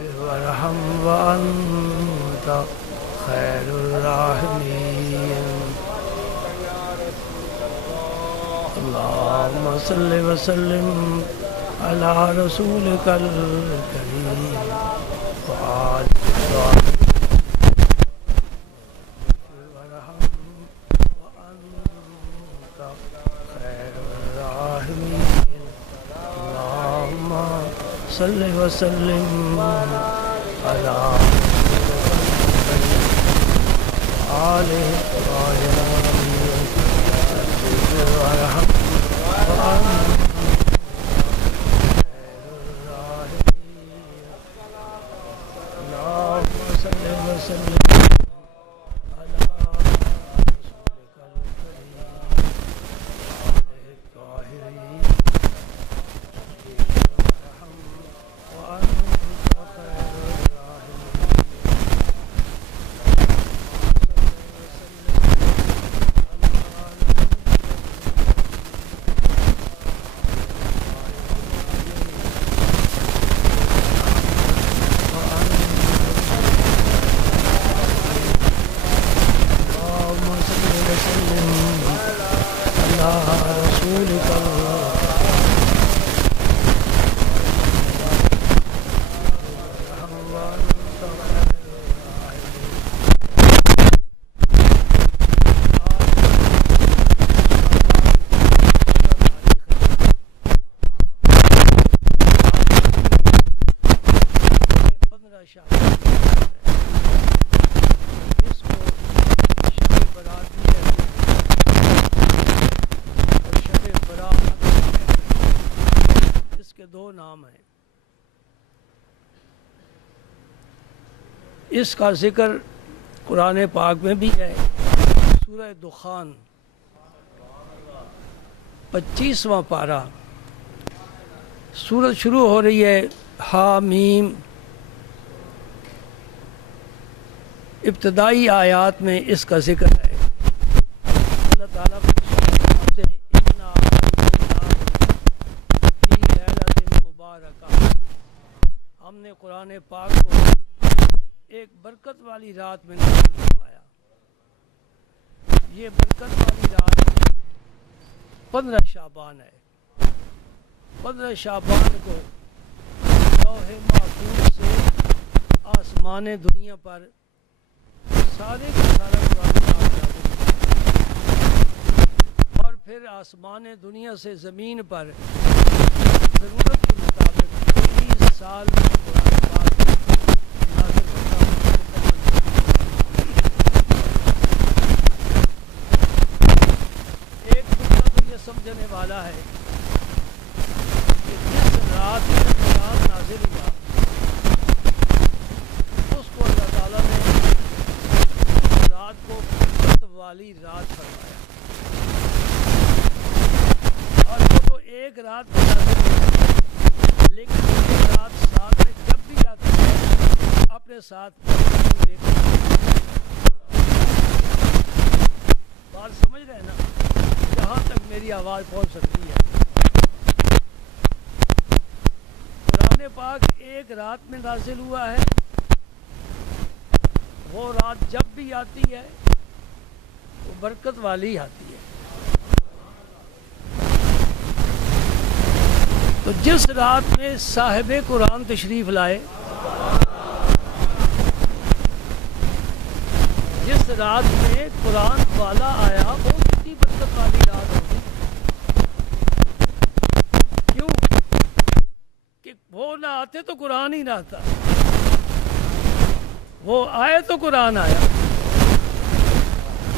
وارحم وأنت خير الراحمين اللهم صل وسلم على رسولك الكريم وآله وصحبه وارحم وأنت خير الراحمين اللهم صل وسلم على آله الطاهرين وارحم وأنت اس کا ذکر قرآن پاک میں بھی ہے. سورہ دخان 25واں پارہ سورت شروع ہو رہی ہے حامیم. ابتدائی آیات میں اس کا ذکر ہے. اللہ تعالیٰ فرماتے ہیں اِنَّا أَنزَلْنَاهُ فِي لَيْلَةٍ مُبَارَكَةٍ. ہم نے قرآن پاک کو ایک برکت والی رات میں نازل فرمایا. یہ برکت والی رات 15 شعبان ہے. 15 شعبان کو لوح محفوظ سے آسمان دنیا پر سارے کا سارا قرآن پاک نازل ہوا اور پھر آسمان دنیا سے زمین پر ضرورت کے مطابق 30 سال میں قرآن پاک نازل ہوتا. سمجھنے والا ہے کہ جس رات میں قرآن نازل ہوا اس کو اللہ تعالیٰ نے رات کو برکت والی رات فرمایا. اور وہ تو ایک رات میں نازل ہوا لیکن یہ رات ساتھ میں جب بھی آتی ہے اپنے ساتھ لے کر بات سمجھ رہے ہیں نا جہاں تک میری آواز پہنچ سکتی ہے. قرآن پاک ایک رات میں نازل ہوا ہے. وہ رات جب بھی آتی ہے وہ برکت والی آتی ہے. تو جس رات میں صاحب قرآن تشریف لائے, جس رات میں قرآن والا آیا وہ کتنی برکت والی رات ہوگی. کیوں کہ وہ نہ آتے تو قرآن ہی نہ آتا, وہ آئے تو قرآن آیا.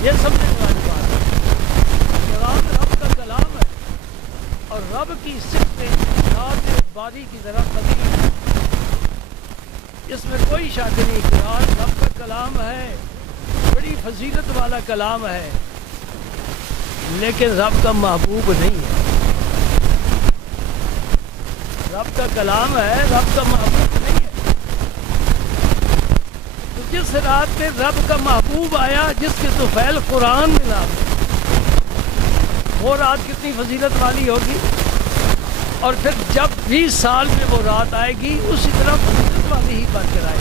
یہ سمجھنے والی بات ہے. قرآن رب کا کلام ہے اور رب کی صفتیں ذات باری کی طرح قدیم ہے. اس میں کوئی شک نہیں. قرآن رب کا کلام ہے, بڑی فضیلت والا کلام ہے, لیکن رب کا محبوب نہیں ہے. رب کا کلام ہے, رب کا محبوب نہیں ہے. تو جس رات میں رب کا محبوب آیا جس کے طفیل قرآن میں نازل, وہ رات کتنی فضیلت والی ہوگی. اور پھر جب 20 سال میں وہ رات آئے گی اسی طرح فضیلت والی ہی بات کرائے.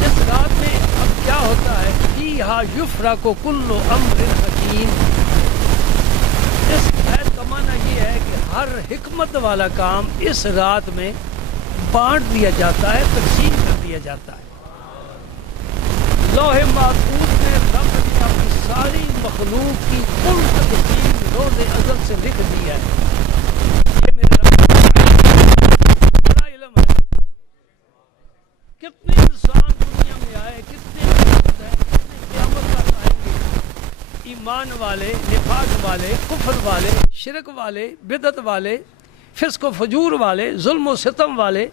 اس رات میں اب کیا ہوتا ہے؟ فیہا یفرق کل امر حکیم. اس آیت کا معنی یہ ہے کہ ہر حکمت والا کام اس رات میں بانٹ دیا جاتا ہے، تقسیم کر دیا جاتا ہے. لوح محفوظ میں رب نے اپنی ساری مخلوق کی کل تقسیم روز ازل سے لکھ دی ہے. یہ میرے رب کا بڑا علم ہے. کتنے انسان دنیا میں آئے، کتنے موجود ہیں، کتنے قیامت تک آئیں گے. ایمان والے، نفاق والے، کفر والے، شرک والے، بدعت والے، فسق و فجور والے، ظلم و ستم والے.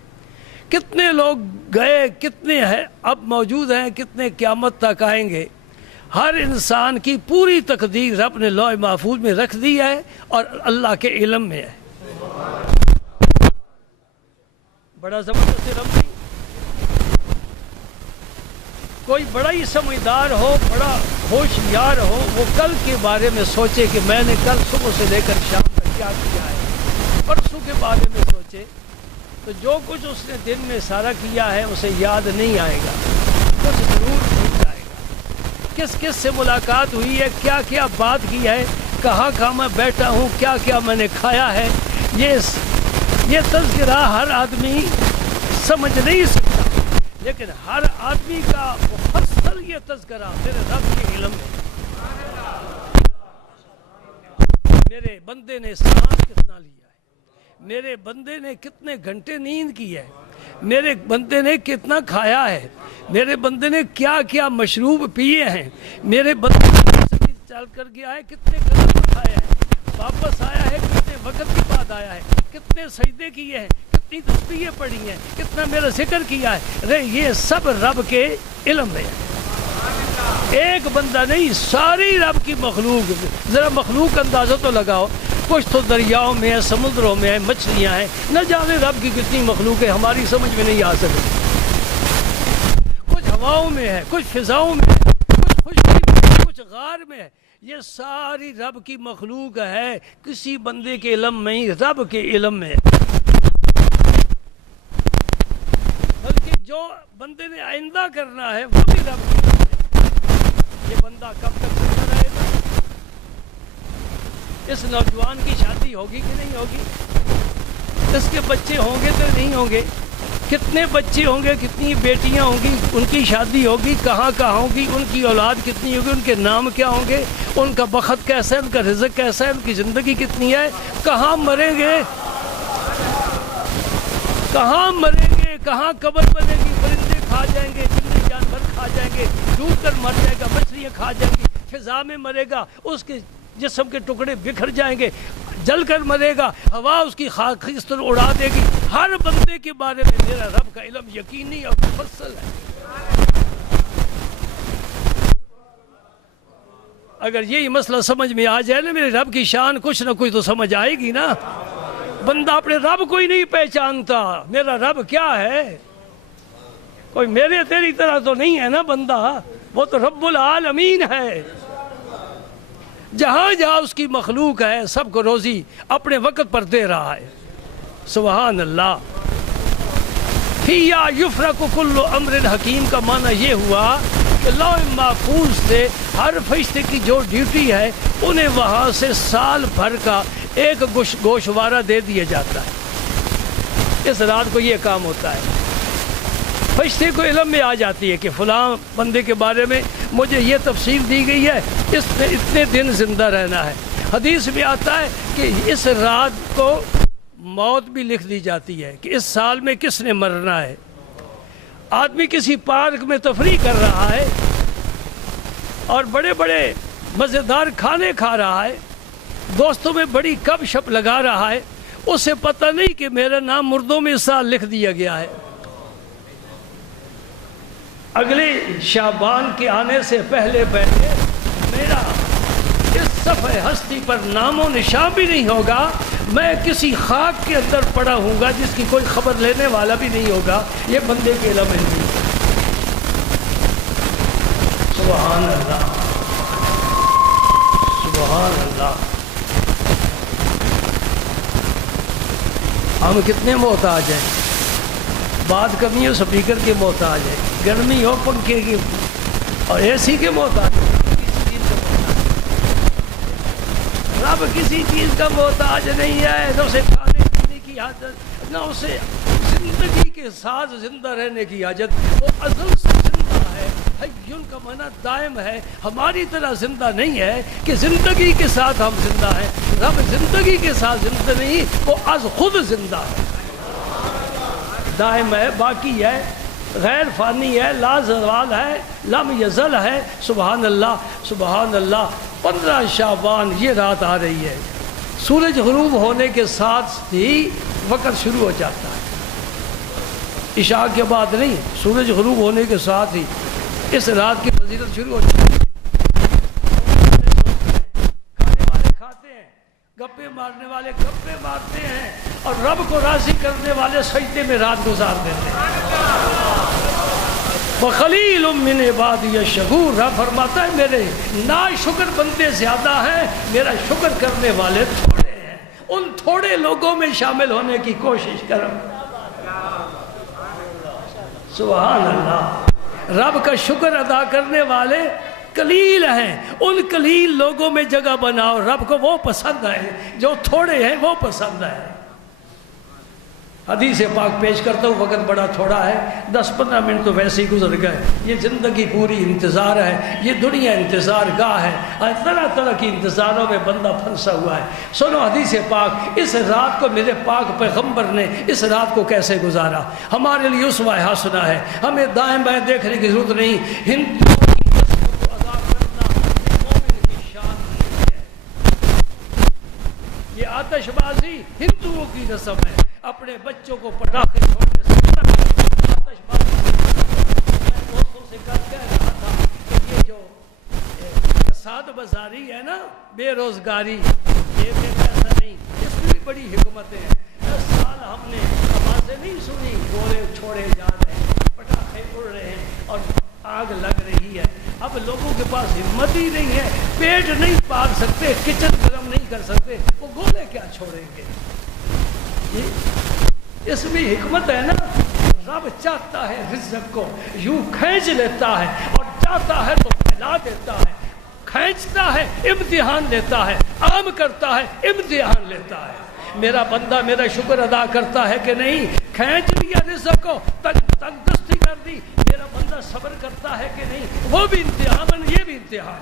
کتنے لوگ گئے، کتنے ہیں اب موجود ہیں، کتنے قیامت تک آئیں گے. ہر انسان کی پوری تقدیر رب نے لوح محفوظ میں رکھ دی ہے اور اللہ کے علم میں ہے. بڑا زبردست علم نہیں. کوئی بڑا ہی سمجھدار ہو، بڑا ہوشیار ہو، وہ کل کے بارے میں سوچے کہ میں نے کل صبح سے لے کر شام تک کیا کیا ہے، پرسوں کے بارے میں سوچے تو جو کچھ اس نے دن میں سارا کیا ہے اسے یاد نہیں آئے گا. کچھ ضرور بھول جائے گا. کس کس سے ملاقات ہوئی ہے، کیا کیا بات کی ہے، کہاں کہاں میں بیٹھا ہوں، کیا کیا میں نے کھایا ہے، یہ تذکرہ ہر آدمی سمجھ نہیں سکتا. لیکن ہر آدمی کا مفصل یہ تذکرہ میرے رب کے علم میں. میرے بندے نے سانس کتنا لیا ہے، میرے بندے نے کتنے گھنٹے نیند کی ہے، میرے بندے نے کتنا کھایا ہے، میرے بندے نے کیا کیا مشروب پیے ہیں، میرے بندے نے چل کر گیا ہے، کتنے قدم اٹھایا ہے، واپس آیا ہے، کتنے وقت کے بعد آیا ہے، کتنے سجدے کیے ہیں، کتنی تسبیحیں پڑھی ہیں، کتنا میرا ذکر کیا ہے. ارے یہ سب رب کے علم میں ہے. ایک بندہ نہیں، ساری رب کی مخلوق. ذرا مخلوق کا اندازہ تو لگاؤ. کچھ تو دریاؤں میں ہے، سمندروں میں ہے، مچھلیاں ہیں، نہ جانے رب کی کتنی مخلوق ہے، ہماری سمجھ میں نہیں آ سکتی. کچھ ہواؤں میں ہے، کچھ فضاؤں میں ہے، کچھ خشکی میں ہے، کچھ غار میں ہے. یہ ساری رب کی مخلوق ہے، کسی بندے کے علم میں ہی، رب کے علم میں ہے. بلکہ جو بندے نے آئندہ کرنا ہے وہ بھی رب کی علم ہے. یہ بندہ کب تک زندہ رہے گا، اس نوجوان کی شادی ہوگی کہ نہیں ہوگی، اس کے بچے ہوں گے تو نہیں ہوں گے، کتنے بچے ہوں گے، کتنی بیٹیاں ہوں گی، ان کی شادی ہوگی کہاں کہاں ہوگی، ان کی اولاد کتنی ہوگی، ان کے نام کیا ہوں گے، ان کا بخت کیسا ہے، ان کا رزق کیسا ہے، ان کی زندگی کتنی ہے، کہاں مریں گے، کہاں مریں گے، کہاں قبر بنے گی، پرندے کھا جائیں گے، جنگلی جانور کھا جائیں گے، ڈوب کر مر جائے گا، مچھلیاں کھا جائیں گی، فضا میں مرے گا، اس کے جسم کے ٹکڑے بکھر جائیں گے، جل کر مرے گا، ہوا اس کی خاک اس طرح اڑا دے گی. ہر بندے کے بارے میں میرا رب کا علم یقینی اور مفصل ہے. اگر یہی مسئلہ سمجھ میں آ جائے نا، میرے رب کی شان کچھ نہ کچھ تو سمجھ آئے گی نا. بندہ اپنے رب کو ہی نہیں پہچانتا، میرا رب کیا ہے. کوئی میرے تیری طرح تو نہیں ہے نا بندہ، وہ تو رب العالمین ہے. جہاں جہاں اس کی مخلوق ہے سب کو روزی اپنے وقت پر دے رہا ہے. سبحان اللہ. فیہا یفرق کل امر حکیم کا معنی یہ ہوا کہ لوح محفوظ سے ہر فرشتے کی جو ڈیوٹی ہے انہیں وہاں سے سال بھر کا ایک گوشوارہ دے دیا جاتا ہے. اس رات کو یہ کام ہوتا ہے. فرشتے کو علم میں آ جاتی ہے کہ فلاں بندے کے بارے میں مجھے یہ تفصیل دی گئی ہے، اس نے اتنے دن زندہ رہنا ہے. حدیث میں آتا ہے کہ اس رات کو موت بھی لکھ دی جاتی ہے کہ اس سال میں کس نے مرنا ہے. آدمی کسی پارک میں تفریح کر رہا ہے اور بڑے بڑے مزیدار کھانے کھا رہا ہے، دوستوں میں بڑی گپ شپ لگا رہا ہے، اسے پتہ نہیں کہ میرا نام مردوں میں اس سال لکھ دیا گیا ہے. اگلے شعبان کے آنے سے پہلے میرا اس صفحہ ہستی پر نام و نشان بھی نہیں ہوگا. میں کسی خاک کے اندر پڑا ہوں گا جس کی کوئی خبر لینے والا بھی نہیں ہوگا. یہ بندے کے علم میں نہیں. سبحان اللہ. سبحان اللہ. ہم کتنے محتاج ہیں. بات کرنی ہو سپیکر کے محتاج ہے, گرمی ہو پنکھے کی اور اے سی کے محتاج. رب کسی چیز کا محتاج نہیں ہے, نہ اسے کھانے پینے کی حاجت, نہ اسے زندگی کے ساتھ زندہ رہنے کی حاجت. وہ ازل سے زندہ ہے, حیٌ کا معنی دائم ہے. ہماری طرح زندہ نہیں ہے کہ زندگی کے ساتھ ہم زندہ ہیں. رب زندگی کے ساتھ زندہ نہیں, وہ از خود زندہ ہے, دائم ہے, باقی ہے, غیر فانی ہے, لا زوال ہے, لم یزل ہے. سبحان اللہ سبحان اللہ. 15 شعبان یہ رات آ رہی ہے, سورج غروب ہونے کے ساتھ ہی وقت شروع ہو جاتا ہے. عشاء کے بعد نہیں, سورج غروب ہونے کے ساتھ ہی اس رات کی فضیلت شروع ہو جاتی ہے. کھانے والے کھاتے ہیں, گپے مارنے والے گپے مارتے ہیں, اور رب کو راضی کرنے والے سجدے میں رات گزار دیتے ہیں. وَخَلِيلٌ مِّنْ عِبَادِيَ الشَّكُورُ. رب فرماتا ہے میرے ناشکر بندے زیادہ ہیں, میرا شکر کرنے والے تھوڑے ہیں. ان تھوڑے لوگوں میں شامل ہونے کی کوشش کرو. سبحان اللہ. رب کا شکر ادا کرنے والے قلیل ہیں, ان قلیل لوگوں میں جگہ بناؤ. رب کو وہ پسند ہے جو تھوڑے ہیں, وہ پسند ہے. حدیث پاک پیش کرتا ہوں, وقت بڑا تھوڑا ہے, 10-15 منٹ تو ویسے ہی گزر گئے. یہ زندگی پوری انتظار ہے, یہ دنیا انتظار گاہ ہے, طرح طرح کی انتظاروں میں بندہ پھنسا ہوا ہے. سنو حدیث پاک, اس رات کو میرے پاک پیغمبر نے اس رات کو کیسے گزارا. ہمارے لیے اسوہ حسنہ ہے, ہمیں دائیں بائیں دیکھنے کی ضرورت نہیں. ہندوؤں کی رسموں کو ادا کرنا مومن کی شان نہیں ہے. یہ آتش بازی ہندوؤں کی رسم ہے. اپنے بچوں کو پٹاخے چھوڑنے سے آتش بازی. میں دوستوں سے کہہ رہا تھا کہ یہ جو کساد بازاری ہے نا, بے روزگاری, یہ بے پیسہ نہیں, اس کی بھی بڑی حکمتیں ہیں. 10 سال ہم نے آوازیں نہیں سنی, گولے چھوڑے جا رہے ہیں, پٹاخے اڑ رہے ہیں اور آگ لگ رہی ہے. اب لوگوں کے پاس ہمت ہی نہیں ہے, پیٹ نہیں پال سکتے, کچن گرم نہیں کر سکتے, وہ گولے کیا چھوڑیں گے. اس میں حکمت ہے نا. رب چاہتا ہے رزق کو یوں کھینچ لیتا ہے, اور چاہتا ہے تو پھیلا دیتا ہے. کھینچتا ہے امتحان لیتا ہے, عام کرتا ہے امتحان لیتا ہے. میرا بندہ میرا شکر ادا کرتا ہے کہ نہیں. کھینچ لیا رزق کو, تنگ دستی کر دی, میرا بندہ صبر کرتا ہے کہ نہیں. وہ بھی امتحان, یہ بھی امتحان.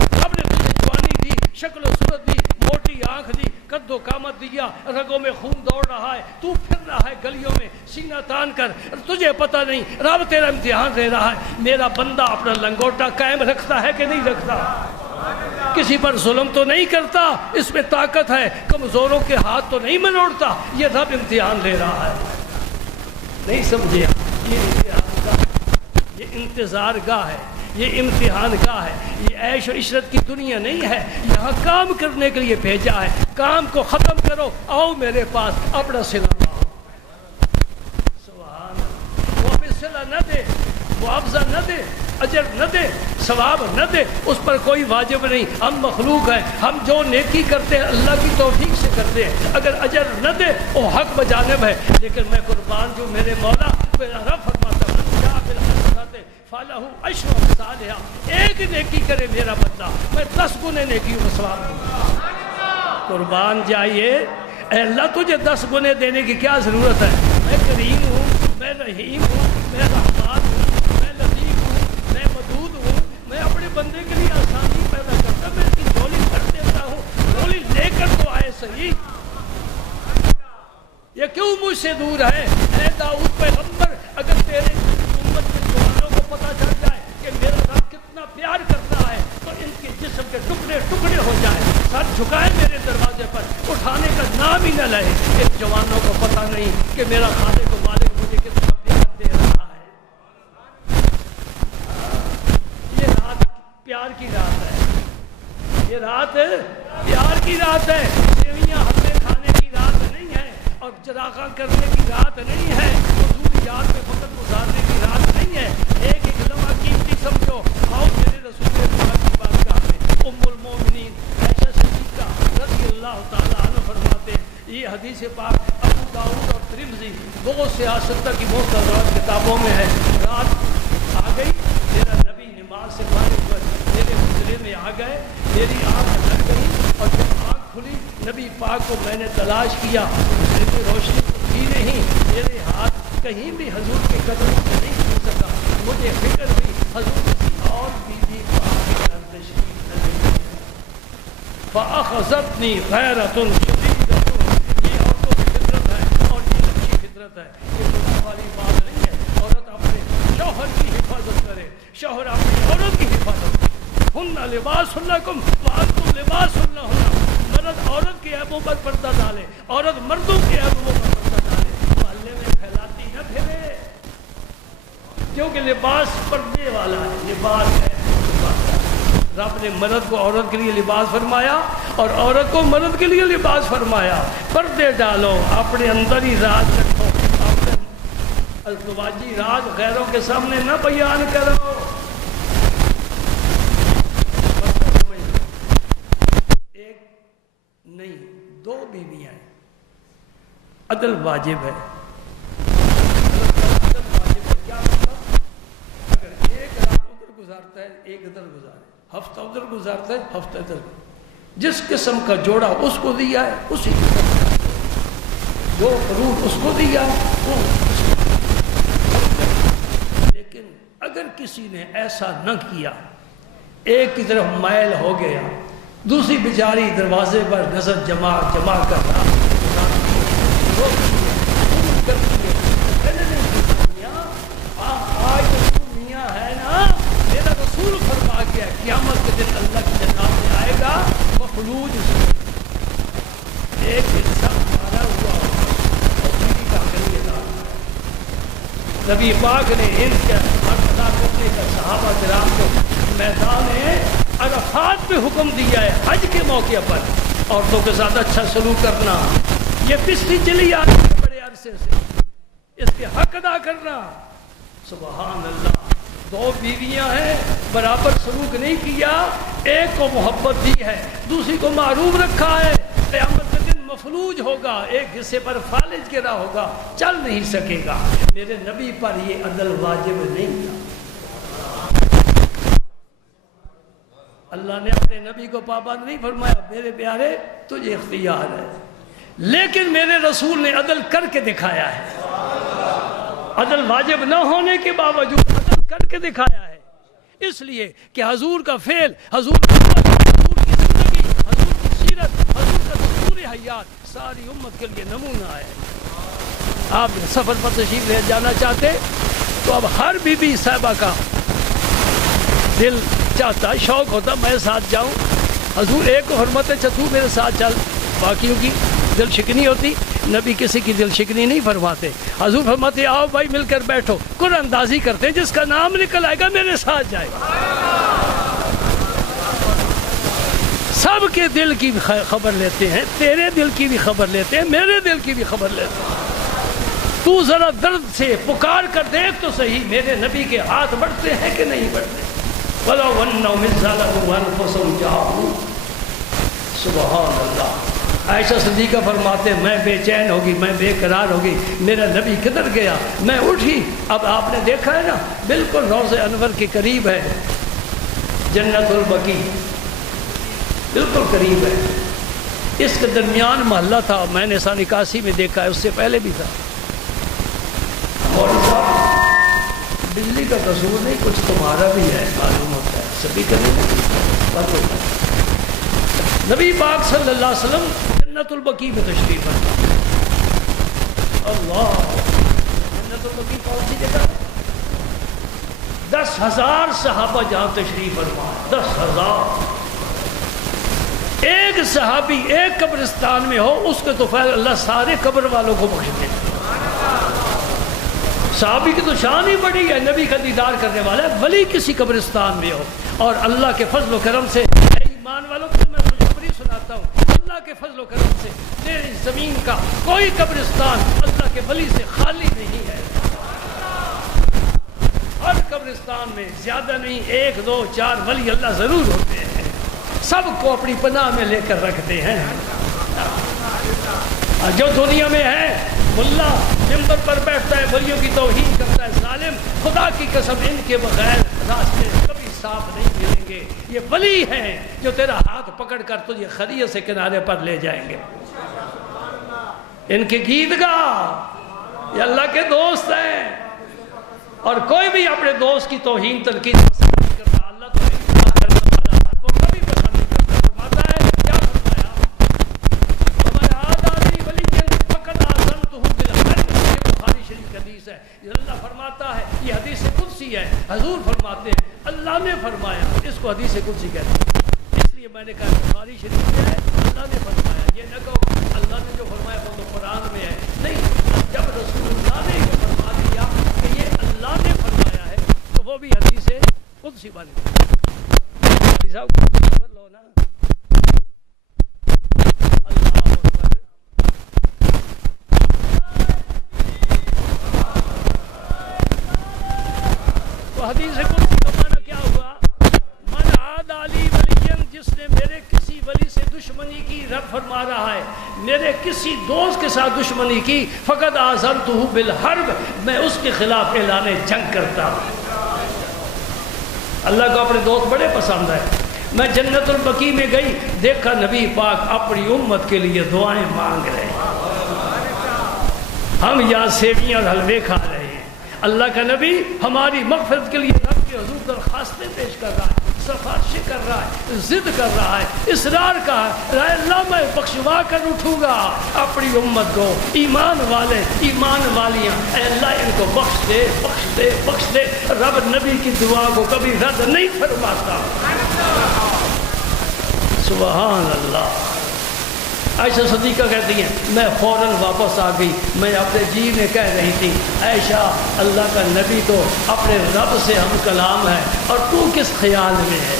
رب نے تجھے جوانی دی, شکل و صورت دی, موٹی آنکھ دی, قد و قامت دیا, رگوں میں خون دوڑ رہا ہے, تو پھر رہا ہے گلیوں میں سینہ تان کر, تجھے پتہ نہیں. رب تیرا امتحان لے رہا ہے. میرا بندہ اپنا لنگوٹا قائم رکھتا ہے کہ نہیں رکھتا. کسی پر ظلم تو نہیں کرتا, اس میں طاقت ہے. کمزوروں کے ہاتھ تو نہیں مروڑتا. یہ رب امتحان لے رہا ہے. نہیں سمجھے؟ یہ امتحان گاہ, یہ انتظار گاہ ہے, یہ امتحان گاہ ہے. یہ عیش و عشرت کی دنیا نہیں ہے. یہاں کام کرنے کے لیے بھیجا ہے. کام کو ختم کرو, آؤ میرے پاس, اپنا صلہ پاؤ. سبحان اللہ. وہ بھی صلہ نہ دے, معاوضہ نہ دے, اجر نہ دے, ثواب نہ دے, اس پر کوئی واجب نہیں. ہم مخلوق ہیں, ہم جو نیکی کرتے ہیں اللہ کی توفیق سے کرتے ہیں. اگر اجر نہ دے وہ حق بجانب ہے. لیکن میں قربان جو میرے مولا میرا رب فرماتا ہے فَلَهُ عَشْرُ أَمْثَالِهَا. ایک نیکی کرے میرا بندہ, میں 10 گنے نیکیوں کا ثواب دوں. قربان جائیے. اے اللہ تجھے 10 گنے دینے کی کیا ضرورت ہے. میں کریم ہوں, میں رحیم ہوں, میں رحمان ہوں, میں لطیف ہوں, میں ودود ہوں. میں اپنے بندے کے لیے آسانی پیدا کرتا, میں اس کی جھولی بھر دیتا ہوں. جھولی لے کر تو آئے صحیح. یہ کیوں مجھ سے دور ہے. اے داؤد پیغمبر, اگر تیرے امت کے جوانوں کو پتہ چل جائے کہ میرا رب کتنا پیار کرتا ہے تو ان کے جسم کے ٹکڑے ٹکڑے ہو جائیں. سر جھکائے میرے دروازے پر, اٹھانے کا نام ہی نہ لے. ان جوانوں کو پتہ نہیں کہ میرا خالق و مالک مجھے کتنا پیار دے رہا ہے. یہ رات پیار کی رات ہے. یہ رات پیار کی رات ہے. سیویاں حلوے کھانے کی رات نہیں ہے, اور چراغاں کرنے کی رات نہیں ہے, حضور یاد میں وقت گزارنے کی رات نہیں ہے. ایک ایک لمحہ قیمتی سمجھو. آؤ میرے رسول پاک کی بارگاہ میں. ام المومنین یہ حدیث پاک ابو داؤد اور ترمذی بہت سے آستہ کی بہت حضرات کتابوں میں ہے. رات آ گئی, میرا نبی نماز سے فارغ ہوئے, میرے حجرے میں آ گئے, میری آنکھ لگ گئی, اور جب آنکھ کھلی نبی پاک کو میں نے تلاش کیا, حجرے میں روشنی تو تھی نہیں, میرے ہاتھ کہیں بھی حضور کے قدموں سے نہیں چھو سکا. مجھے فکر ہوئی حضور کسی اور بیوی پاک کے گھر تشریف نہ لے. فَأَخَذَتْنِي غَيْرَةٌ شَدِيدَةٌ, یہ عورتوں کی فطرت ہے اور یہ اچھی فطرت ہے, یہ گناہ والی بات نہیں ہے. عورت اپنے شوہر کی حفاظت کرے, شوہر اپنی عورت کی حفاظت کرے. هُنَّ لِبَاسٌ لَكُمْ وَأَنْتُمْ لِبَاسٌ لَهُنَّ. مرد عورت کے عیبوں پر پردہ ڈالے, عورت مردوں کے عیبوں پر پردہ ڈالے. محلے میں پھیلاتی نہ پھیلے, کیونکہ لباس پردے والا ہے, لباس ہے. رب نے مرد کو عورت کے لیے لباس فرمایا اور عورت کو مرد کے لیے لباس فرمایا. پردے ڈالو, اپنے اندر ہی راز رکھو, اپنے ازدواجی راز غیروں کے سامنے نہ بیان کرو. ایک نہیں, دو بیویاں ہیں, عدل واجب ہے. عدل واجب ہے کیا مطلب؟ اگر ایک رات ادھر گزارتا ہے ایک ادھر گزارے, ہفتہ ادھر گزارتا ہے ہفتہ ادھر, جس قسم کا جوڑا اس کو دیا ہے اسی جو فروٹ اس کو دیا ہے. لیکن اگر کسی نے ایسا نہ کیا, ایک کی طرف مائل ہو گیا, دوسری بیچاری دروازے پر نظر جمع کر رہا, آج میاں ہے نا, میرا رسول فرما گیا قیامت کے دن اللہ کی جنات میں آئے گا مفلوج سے, ایک حصہ مارا ہوا اور بیوی کا کلیے دار. نبی پاک نے ان کے حق ادا کرنے کا صحابہ کرام کو میدان عرفات پہ حکم دیا ہے. حج کے موقع پر عورتوں کے ساتھ اچھا سلوک کرنا, یہ پستی چلی آ رہی ہے بڑے عرصے سے, اس کے حق ادا کرنا. سبحان اللہ. دو بیویاں ہیں, برابر سلوک نہیں کیا, ایک کو محبت دی ہے دوسری کو معروف رکھا ہے, قیامت کے دن مفلوج ہوگا, ایک حصے پر فالج گرا ہوگا, چل نہیں سکے گا. میرے نبی پر یہ عدل واجب نہیں تھا. اللہ نے اپنے نبی کو پابند نہیں فرمایا, میرے پیارے تجھے اختیار ہے, لیکن میرے رسول نے عدل کر کے دکھایا ہے. عدل واجب نہ ہونے کے باوجود عدل کر کے دکھایا ہے, اس لیے کہ حضور کا فعل, حضور کی زندگی, حضور کی سیرت, حضور کا دستور حیات ساری امت کے لیے نمونہ ہے. آپ سفر پر تشریف لے جانا چاہتے تو اب ہر بی بی صاحبہ کا دل چاہتا, شوق ہوتا میں ساتھ جاؤں. حضور ایک کو حرمت ہے, تو میرے ساتھ چل, باقیوں کی دل شکنی ہوتی. نبی کسی کی دل شکنی نہیں فرماتے. حضور فرماتے آؤ بھائی مل کر بیٹھو, قرآن اندازی کرتے, جس کا نام نکل آئے گا میرے ساتھ جائے. سب کے دل کی خبر لیتے ہیں, تیرے دل کی بھی خبر لیتے ہیں, میرے دل کی بھی خبر لیتے ہیں. تو ذرا درد سے پکار کر دیکھ تو صحیح, میرے نبی کے ہاتھ بڑھتے ہیں کہ نہیں بڑھتے. وَلَوْ أَنَّهُمْ إِذْ ظَلَمُوا أَنفُسَهُمْ جَاءُوا. سبحان اللہ. عائشہ صدیقہ فرماتے میں بے چین ہوگی, میں بے قرار ہوگی, میرا نبی کدھر گیا. میں اٹھی, اب آپ نے دیکھا ہے نا بالکل روضہ انور کے قریب ہے جنت البقیع, بالکل قریب ہے. اس کے درمیان محلہ تھا, میں نے سن 81 میں دیکھا ہے, اس سے پہلے بھی تھا. اور بجلی کا قصور نہیں, کچھ تمہارا بھی ہے, معلوم ہوتا ہے سبھی کا نہیں. نبی پاک صلی اللہ علیہ وسلم جنت البقیع میں تشریف فرما. اللہ, جنت البقیع کون سی جگہ؟ 10,000 صحابہ جہاں تشریف فرما, 10,000. ایک صحابی ایک قبرستان میں ہو, اس کے تو فیض اللہ سارے قبر والوں کو بخش دے. صحابی کی تو شان ہی بڑی ہے, نبی کا دیدار کرنے والا ہے. ولی کسی قبرستان میں ہو, اور اللہ کے فضل و کرم سے ایمان والوں کو میں خوشخبری سناتا ہوں, اللہ کے فضل و کرم سے میری زمین کا کوئی قبرستان اللہ کے ولی سے خالی نہیں ہے. ہر قبرستان میں زیادہ نہیں 1 2 4 ولی اللہ ضرور ہوتے ہیں, سب کو اپنی پناہ میں لے کر رکھتے ہیں. جو دنیا میں ہے ملا منبر پر بیٹھتا ہے، ولیوں کی توہین کرتا ہے، ظالم، خدا کی قسم ان کے بغیر راستے کبھی صاف نہیں ملیں گے۔ یہ ولی ہیں جو تیرا ہاتھ پکڑ کر تجھے خلیے سے کنارے پر لے جائیں گے۔ ان کے گیت گا، یہ اللہ کے دوست ہیں، اور کوئی بھی اپنے دوست کی توہین تنقید پسند نہیں کرتا۔ اللہ تو انصاف کرنے والا ہے، وہ کبھی پسند نہیں کرتا۔ فرماتا ہے کیا فرمایا؟ وَمَنْ عَادَىٰ لِي وَلِيًّا فَقَدْ آذَنْتُهُ بِالْحَرْبِ، یہ بخاری شریف حدیث ہے۔ اللہ فرماتا ہے، یہ حدیث قدسی ہے، حضور فرماتے ہیں اللہ نے فرمایا، اس کو حدیث قدسی کہتے ہیں۔ اس لیے میں نے کہا بخاری شریف میں ہے اللہ نے فرمایا، یہ نہ کہو اللہ نے جو فرمایا وہ تو قرآن میں ہے، نہیں، جب رسول اللہ نے یہ فرما دیا کہ یہ اللہ نے فرمایا ہے تو وہ بھی حدیث قدسی والی صاحب خبر لو نا۔ اللہ اکبر۔ تو حدیث قدسی کا معنی کیا ہوا؟ من عاد علی ولی، جس نے میرے کسی ولی سے دشمنی کی، رب فرما رہا ہے میرے کسی دوست کے ساتھ دشمنی کی، فقد آذنتہ بالحرب، میں اس کے خلاف اعلان جنگ کرتا ہوں۔ اللہ کو اپنے دوست بڑے پسند ہے۔ میں جنت البقیع میں گئی، دیکھا نبی پاک اپنی امت کے لیے دعائیں مانگ رہے ہیں، ہم یہاں سیویاں اور حلوے کھا رہے ہیں۔ اللہ کا نبی ہماری مغفرت کے لیے رب کے حضور درخواستیں پیش کر رہا ہے، سفارشیں کر رہا ہے، ضد کر رہا ہے، اصرار کا ہے، اے اللہ میں بخشوا کر اٹھوں گا اپنی امت کو، ایمان والے ایمان والیاں، اے اللہ ان کو بخش دے بخش دے بخش دے۔ رب نبی کی دعا کو کبھی رد نہیں فرماتا۔ سبحان اللہ۔ عائشہ صدیقہ کہتی ہیں میں فوراً واپس آ گئی، میں اپنے جی میں کہہ رہی تھی عائشہ اللہ کا نبی تو اپنے رب سے ہم کلام ہے اور تو کس خیال میں ہے۔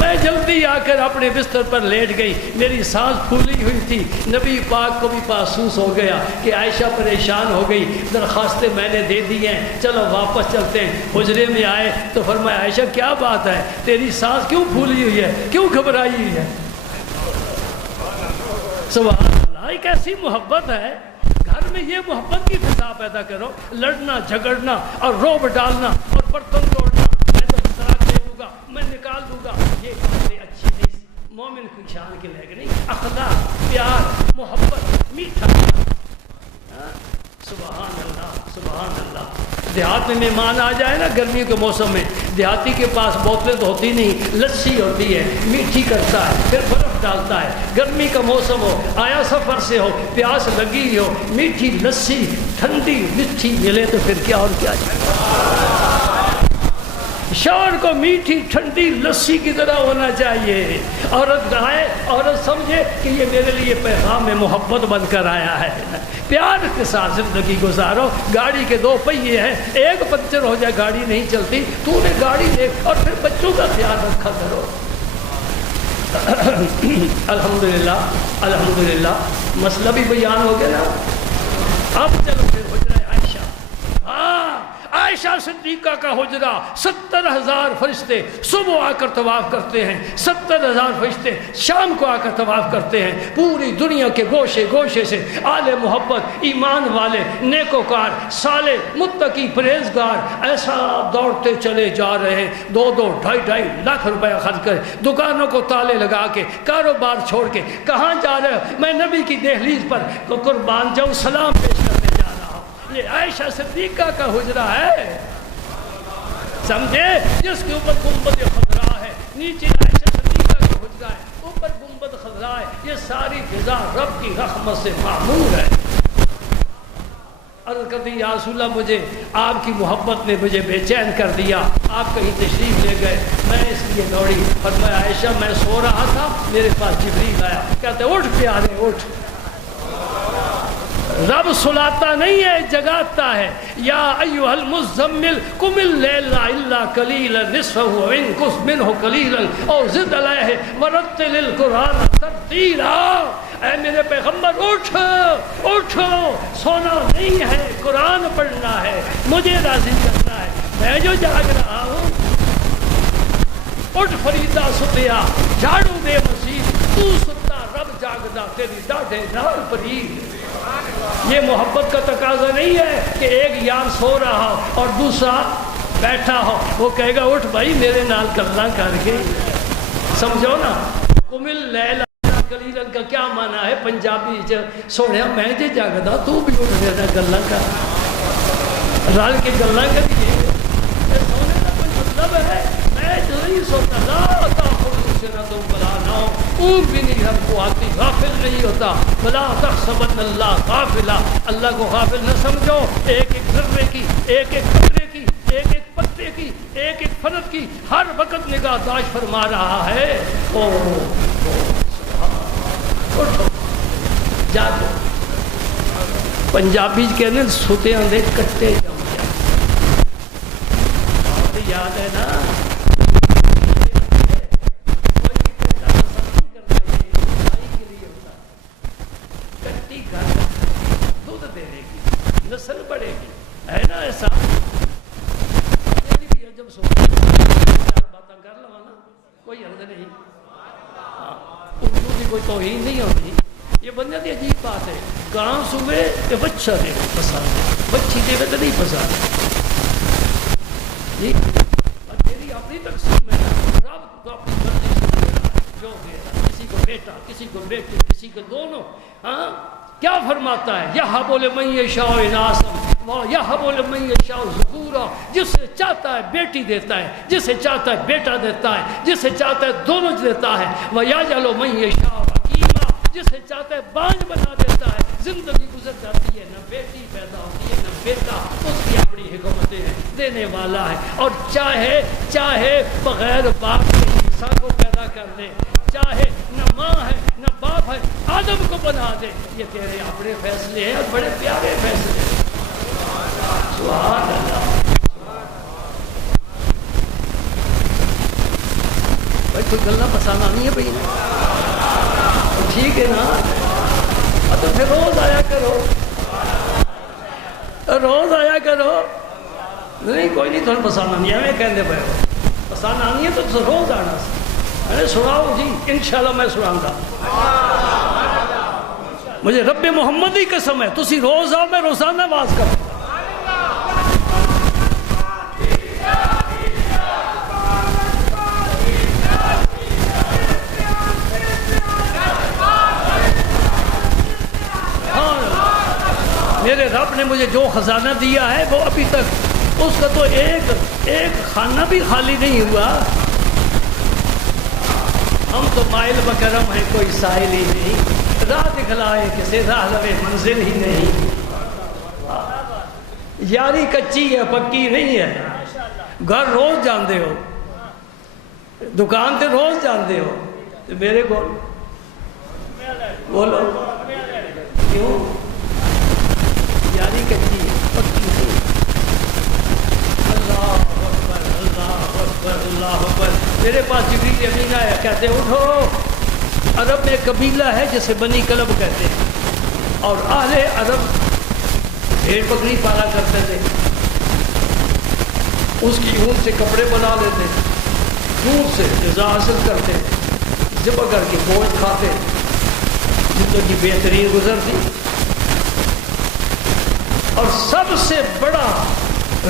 میں جلدی آ کر اپنے بستر پر لیٹ گئی، میری سانس پھولی ہوئی تھی، نبی پاک کو بھی محسوس ہو گیا کہ عائشہ پریشان ہو گئی، درخواستیں میں نے دے دی ہیں، چلو واپس چلتے ہیں۔ حجرے میں آئے تو فرمایا عائشہ کیا بات ہے، تیری سانس کیوں پھولی ہوئی ہے، کیوں گھبرائی ہوئی ہے؟ سبحان اللہ، ایک ایسی محبت ہے، گھر میں یہ محبت کی فضا پیدا کرو، لڑنا جھگڑنا اور روب ڈالنا اور برتن توڑنا، میں تو طلاق دے دوں گا، میں نکال دوں گا، یہ باتیں اچھی نہیں، مومن کی شان کے لائق نہیں۔ اخلاق، پیار، محبت، میٹھا، سبحان اللہ سبحان اللہ۔ دیہات میں مہمان آ جائے نا گرمیوں کے موسم میں، دیہاتی کے پاس بوتلیں تو ہوتی نہیں، لسی ہوتی ہے، میٹھی کرتا ہے، پھر برف ڈالتا ہے، گرمی کا موسم ہو، آیا سفر سے ہو، پیاس لگی ہو، میٹھی لسی ٹھنڈی میٹھی ملے تو پھر کیا اور کیا چاہیے۔ شوہر کو میٹھی ٹھنڈی لسی کی طرح ہونا چاہیے، عورت آئے عورت سمجھے کہ یہ میرے لیے پیغام محبت بن کر آیا ہے، پیار کے ساتھ زندگی گزارو۔ گاڑی کے دو پہیے ہیں، ایک پنچر ہو جائے گاڑی نہیں چلتی، تو نے گاڑی دے اور پھر بچوں کا خیال رکھا کرو۔ الحمدللہ الحمدللہ، مسئلہ بھی بیان ہو گیا نا۔ اب چلو پھر حجرہ عائشہ۔ ہاں عائشہ صدیقہ کا حجرہ، 70,000 فرشتے صبح آ کر طواف کرتے ہیں، 70,000 فرشتے شام کو آ کر طواف کرتے ہیں، پوری دنیا کے گوشے گوشے سے آل محبت، ایمان والے، نیکوکار، صالح، متقی، پرہیزگار ایسا دوڑتے چلے جا رہے ہیں، 2-2 ڈھائی لاکھ روپے خرچ کر، دکانوں کو تالے لگا کے، کاروبار چھوڑ کے، کہاں جا رہے ہو؟ میں نبی کی دہلیز پر قربان جاؤں سلام پیش کرنے جا رہا ہوں۔ یہ عائشہ صدیقہ کا حجرہ ہے، سمجھے، جس کے اوپر گنبد خضرا ہے، نیچے عائشہ صدیقہ کا حجرہ ہے، اوپر گنبد خضرا ہے، یہ ساری فضا رب کی رحمت سے معمور ہے۔ عرض کرتی یا رسول اللہ مجھے آپ کی محبت نے مجھے بے چین کر دیا، آپ کہیں تشریف لے گئے، میں اس لیے دوڑی۔ فرمایا عائشہ میں سو رہا تھا، میرے پاس جبریل آیا، کہتے اٹھ پیارے اٹھ۔ رب سلاتا نہیں ہے، جگاتا ہے۔ یا ایھا المزمل قم اللیل الا قلیلا نصفہ وانقص منہ قلیلا او زد علیہ ورتل القرآن ترتیلا۔ اے میرے پیغمبر اٹھ اٹھ، سونا نہیں ہے، قرآن پڑھنا ہے، مجھے راضی کرنا ہے، میں جو جاگ رہا ہوں۔ اٹھ فریدا ستیا، جھاڑو دے مسیح، تو ستا رب جاگدا تیری ڈاڈے نال پرید. یہ محبت کا تقاضا نہیں ہے کہ ایک یار سو رہا ہو اور دوسرا بیٹھا ہو, وہ کہے گا اٹھ بھائی میرے نال گلاں کر کے. سمجھو نا, کمل لیلا کلیلن کا کیا معنی ہے پنجابی سوڑیا میں جے جاگدا تو بھی اٹھ میرے نال گلاں کر, رل کے گلاں کریے. سونے کا کوئی مطلب ہے میں جو نہیں سوتا لا تاخذ سنۃ ولا نوم, اونگ بھی نہیں ہم کو آتی, غافل نہیں ہوتا. فلا تحسبن اللہ غافلا, اللہ کو غافل نہ سمجھو. ایک ایک ذرے کی, ایک ایک قطرے کی, ایک ایک پتے کی, ایک ایک فرد کی ہر وقت نگہداشت فرما رہا ہے. اٹھو جاگو. پنجابی کہنے ستیاں دے کٹے جم جائے. یاد ہے نا کٹی گھر دودھ دینے کی نسل بڑھے گی, ہے نا ایسا. جب سو چار باتیں کر لو نا کوئی حرج نہیں. اردو کی کوئی توہین نہیں ہوتی, یہ بندے کی عجیب بات ہے. گاں صبح یہ بچہ دے پسند, بچی دے تو نہیں پسند. تیری اپنی تقسیم ہے, رب تو اپنی مرضی سے دے رہا ہے جو دے رہا. کسی کو بیٹا, کسی کو بیٹی, کسی کو دونوں. ہاں کیا فرماتا ہے, یہب لمن یشاء اناثا ویہب لمن یشاء ذکورا. جسے چاہتا ہے بیٹی دیتا ہے, جسے چاہتا ہے بیٹا دیتا ہے, جسے چاہتا ہے دونوں دیتا ہے. ویجعل من یشاء عقیما, جسے چاہتا ہے بانج بنا دیتا ہے. زندگی گزر جاتی ہے, نہ بیٹی پیدا ہوتی ہے نہ بیٹا. اس کی اپنی حکمتیں ہیں, دینے والا ہے. اور چاہے بغیر باپ کے عیسیٰ کو پیدا کر دے, چاہے نہ ماں ہے نہ باپ ہے آدم کو بنا دے. یہ تیرے اپنے فیصلے ہیں اور بڑے پیارے فیصلے ہیں. سبحان اللہ. بھائی کوئی گلنا پسند نہیں ہے بھائی, ٹھیک ہے نا. تو پھر روز آیا کرو, روز آیا کرو. نہیں کوئی نہیں, تھوڑا پسند نہیں ہے میں کہنے پہ پسند نہیں ہے تو روز آنا. میں نے سناؤ جی, انشاءاللہ میں سناؤں گا. مجھے رب محمد کی قسم ہے, تسی روز آؤ, میں روزانہ واز کروں. میرے رب نے مجھے جو خزانہ دیا ہے وہ ابھی تک اس کا تو ایک خانہ بھی خالی نہیں ہوا. ہم تو مائل بکرم ہیں, کوئی سائل ہی نہیں. راہ دکھلائے کسے راہ لوے منزل ہی نہیں. یاری کچی ہے پکی نہیں ہے. گھر روز جاندے ہو, دکان تے روز جاندے ہو, میرے کو بولو کیوں یاری کچی ہے پکی نہیں. اللہ اکبر, اللہ اکبر, اللہ اکبر. میرے پاس جبریل امین آیا, کہتے اٹھو. عرب میں قبیلہ ہے جسے بنی کلب کہتے ہیں, اور اہل عرب بھیڑ بکری پالا کرتے تھے. اس کی اون سے کپڑے بنا لیتے, دودھ سے غذا حاصل کرتے, ذبح کر کے گوشت کھاتے, زندگی بہترین گزرتی. اور سب سے بڑا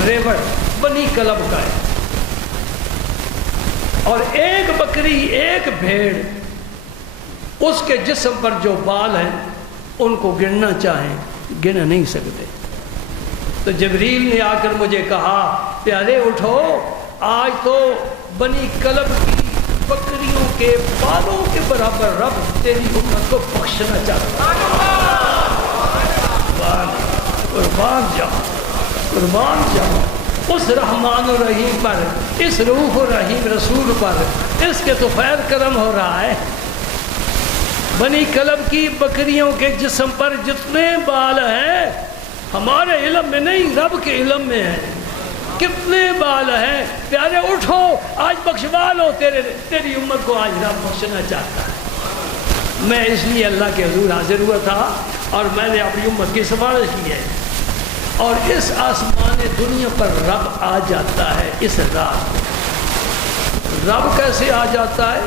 ریوڑ بنی کلب کا ہے. اور ایک بکری, ایک بھیڑ, اس کے جسم پر جو بال ہیں ان کو گننا چاہیں گن نہیں سکتے. تو جبریل نے آ کر مجھے کہا, پیارے اٹھو, آج تو بنی کلب کی بکریوں کے بالوں کے برابر رب تیری امت کو بخشنا چاہتا ہے. قربان جاؤ, قربان جاؤ اس رحمان الرحیم پر, اس روح الرحیم رسول پر. اس کے تو خیر کرم ہو رہا ہے. بنی کلب کی بکریوں کے جسم پر جتنے بال ہیں ہمارے علم میں نہیں, رب کے علم میں ہیں. کتنے بال ہیں. پیارے اٹھو, آج بخشوا لو, تیری امت کو آج رب بخشنا چاہتا ہے. میں اس لیے اللہ کے حضور حاضر ہوا تھا اور میں نے اپنی امت کی سفارش کی ہے. اور اس آسمان دنیا پر رب آ جاتا ہے اس رات. رب کیسے آ جاتا ہے؟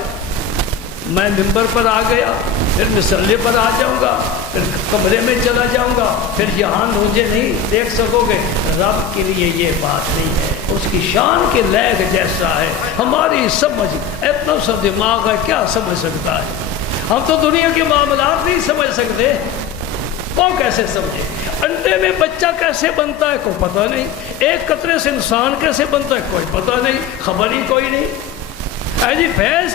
میں ممبر پر آ گیا، پھر مصلے پر آ جاؤں گا، پھر کمرے میں چلا جاؤں گا، پھر یہاں مجھے نہیں دیکھ سکو گے۔ رب کے لیے یہ بات نہیں ہے، اس کی شان کے لیگ جیسا ہے۔ ہماری سمجھ اتنا سا دماغ ہے، کیا سمجھ سکتا ہے؟ ہم تو دنیا کے معاملات نہیں سمجھ سکتے، وہ کیسے سمجھے؟ انڈے میں بچہ کیسے بنتا ہے کوئی پتہ نہیں، ایک قطرے سے انسان کیسے بنتا ہے کوئی پتہ نہیں، خبر ہی کوئی نہیں۔ اے جی بھینس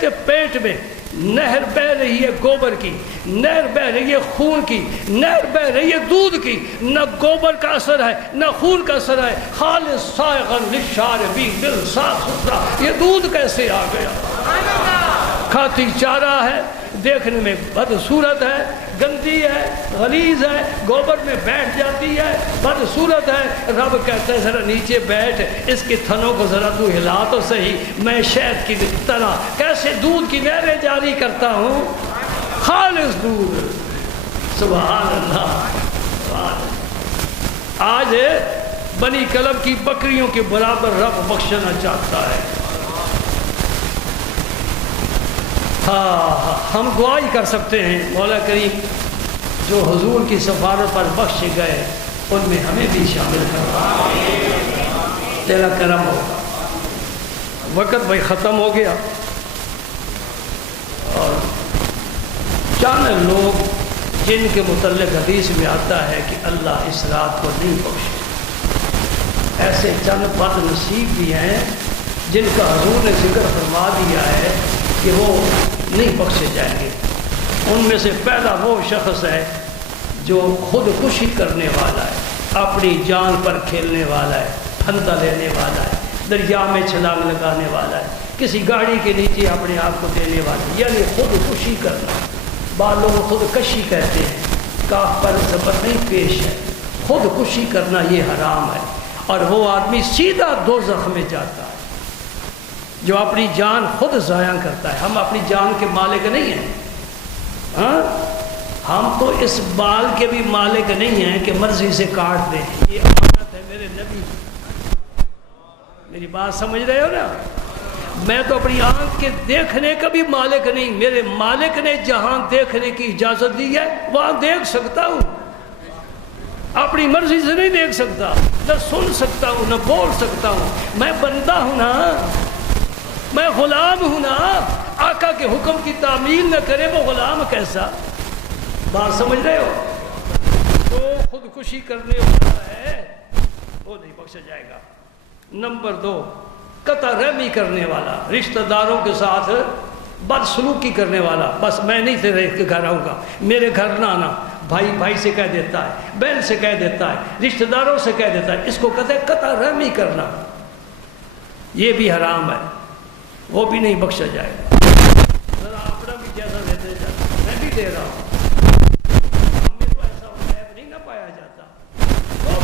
کے پیٹ میں نہر بہ رہی ہے گوبر کی، نہر بہ رہی ہے خون کی، نہر بہ رہی ہے دودھ کی، نہ گوبر کا اثر ہے نہ خون کا اثر ہے، خالص سائغن للشاربین، دل صاف ستھرا، یہ دودھ کیسے آ گیا؟ کھاتی چارہ ہے، دیکھنے میں بدصورت ہے، گندی ہے، غلیظ ہے، گوبر میں بیٹھ جاتی ہے، بدصورت ہے۔ رب کہتا ہے ذرا نیچے بیٹھ، اس کے تھنوں کو ذرا تو ہلا تو صحیح، میں شہد کی طرح کیسے دودھ کی نہریں جاری کرتا ہوں، خالص دودھ۔ سبحان اللہ، سبحان اللہ۔ آج بنی کلب کی بکریوں کے برابر رب بخشنا چاہتا ہے۔ ہم دعائی کر سکتے ہیں، مولا کریم جو حضور کی سفارت پر بخشے گئے ان میں ہمیں بھی شامل کرنا، تیرا کرم ہوگا۔ وقت بھائی ختم ہو گیا، اور چند لوگ جن کے متعلق حدیث میں آتا ہے کہ اللہ اس رات کو نہیں بخشے، ایسے چند بد نصیب بھی ہیں جن کا حضور نے ذکر فرما دیا ہے کہ وہ نہیں بخشے جائیں گے۔ ان میں سے پہلا وہ شخص ہے جو خودکشی کرنے والا ہے، اپنی جان پر کھیلنے والا ہے، پھندا لینے والا ہے، دریا میں چھلانگ لگانے والا ہے، کسی گاڑی کے نیچے اپنے آپ کو دینے والا ہے، یعنی خودکشی کرنا۔ بعض لوگ خودکشی کہتے ہیں، کاف پر زبر نہیں پیش ہے، خودکشی کرنا یہ حرام ہے، اور وہ آدمی سیدھا دوزخ میں جاتا ہے جو اپنی جان خود ضائع کرتا ہے۔ ہم اپنی جان کے مالک نہیں ہیں، ہاں ہم تو اس بال کے بھی مالک نہیں ہیں کہ مرضی سے کاٹ دیں، یہ امانت ہے میرے نبی۔ میری بات سمجھ رہے ہو نا؟ میں تو اپنی آنکھ کے دیکھنے کا بھی مالک نہیں، میرے مالک نے جہاں دیکھنے کی اجازت دی ہے وہاں دیکھ سکتا ہوں، اپنی مرضی سے نہیں دیکھ سکتا، نہ سن سکتا ہوں نہ بول سکتا ہوں۔ میں بندہ ہوں نا، میں غلام ہوں نا، آقا کے حکم کی تعمیل نہ کرے وہ غلام کیسا؟ بات سمجھ رہے ہو؟ جو خودکشی کرنے والا ہے وہ نہیں بخشا جائے گا۔ نمبر 2، قطع رحمی کرنے والا، رشتہ داروں کے ساتھ بدسلوکی کرنے والا، بس میں نہیں تیرے گھر آؤں گا، میرے گھر نہ آنا، بھائی بھائی سے کہہ دیتا ہے، بہن سے کہہ دیتا ہے، رشتہ داروں سے کہہ دیتا ہے، اس کو کہتے ہیں قطع رحمی کرنا، یہ بھی حرام ہے، وہ بھی نہیں بخشا جائے گا۔ ذرا اپنا بھی جیسا دیتے جاتا، میں بھی دے رہا ہوں، ہم میں تو ایسا عیب نہیں نہ پایا جاتا۔ وہ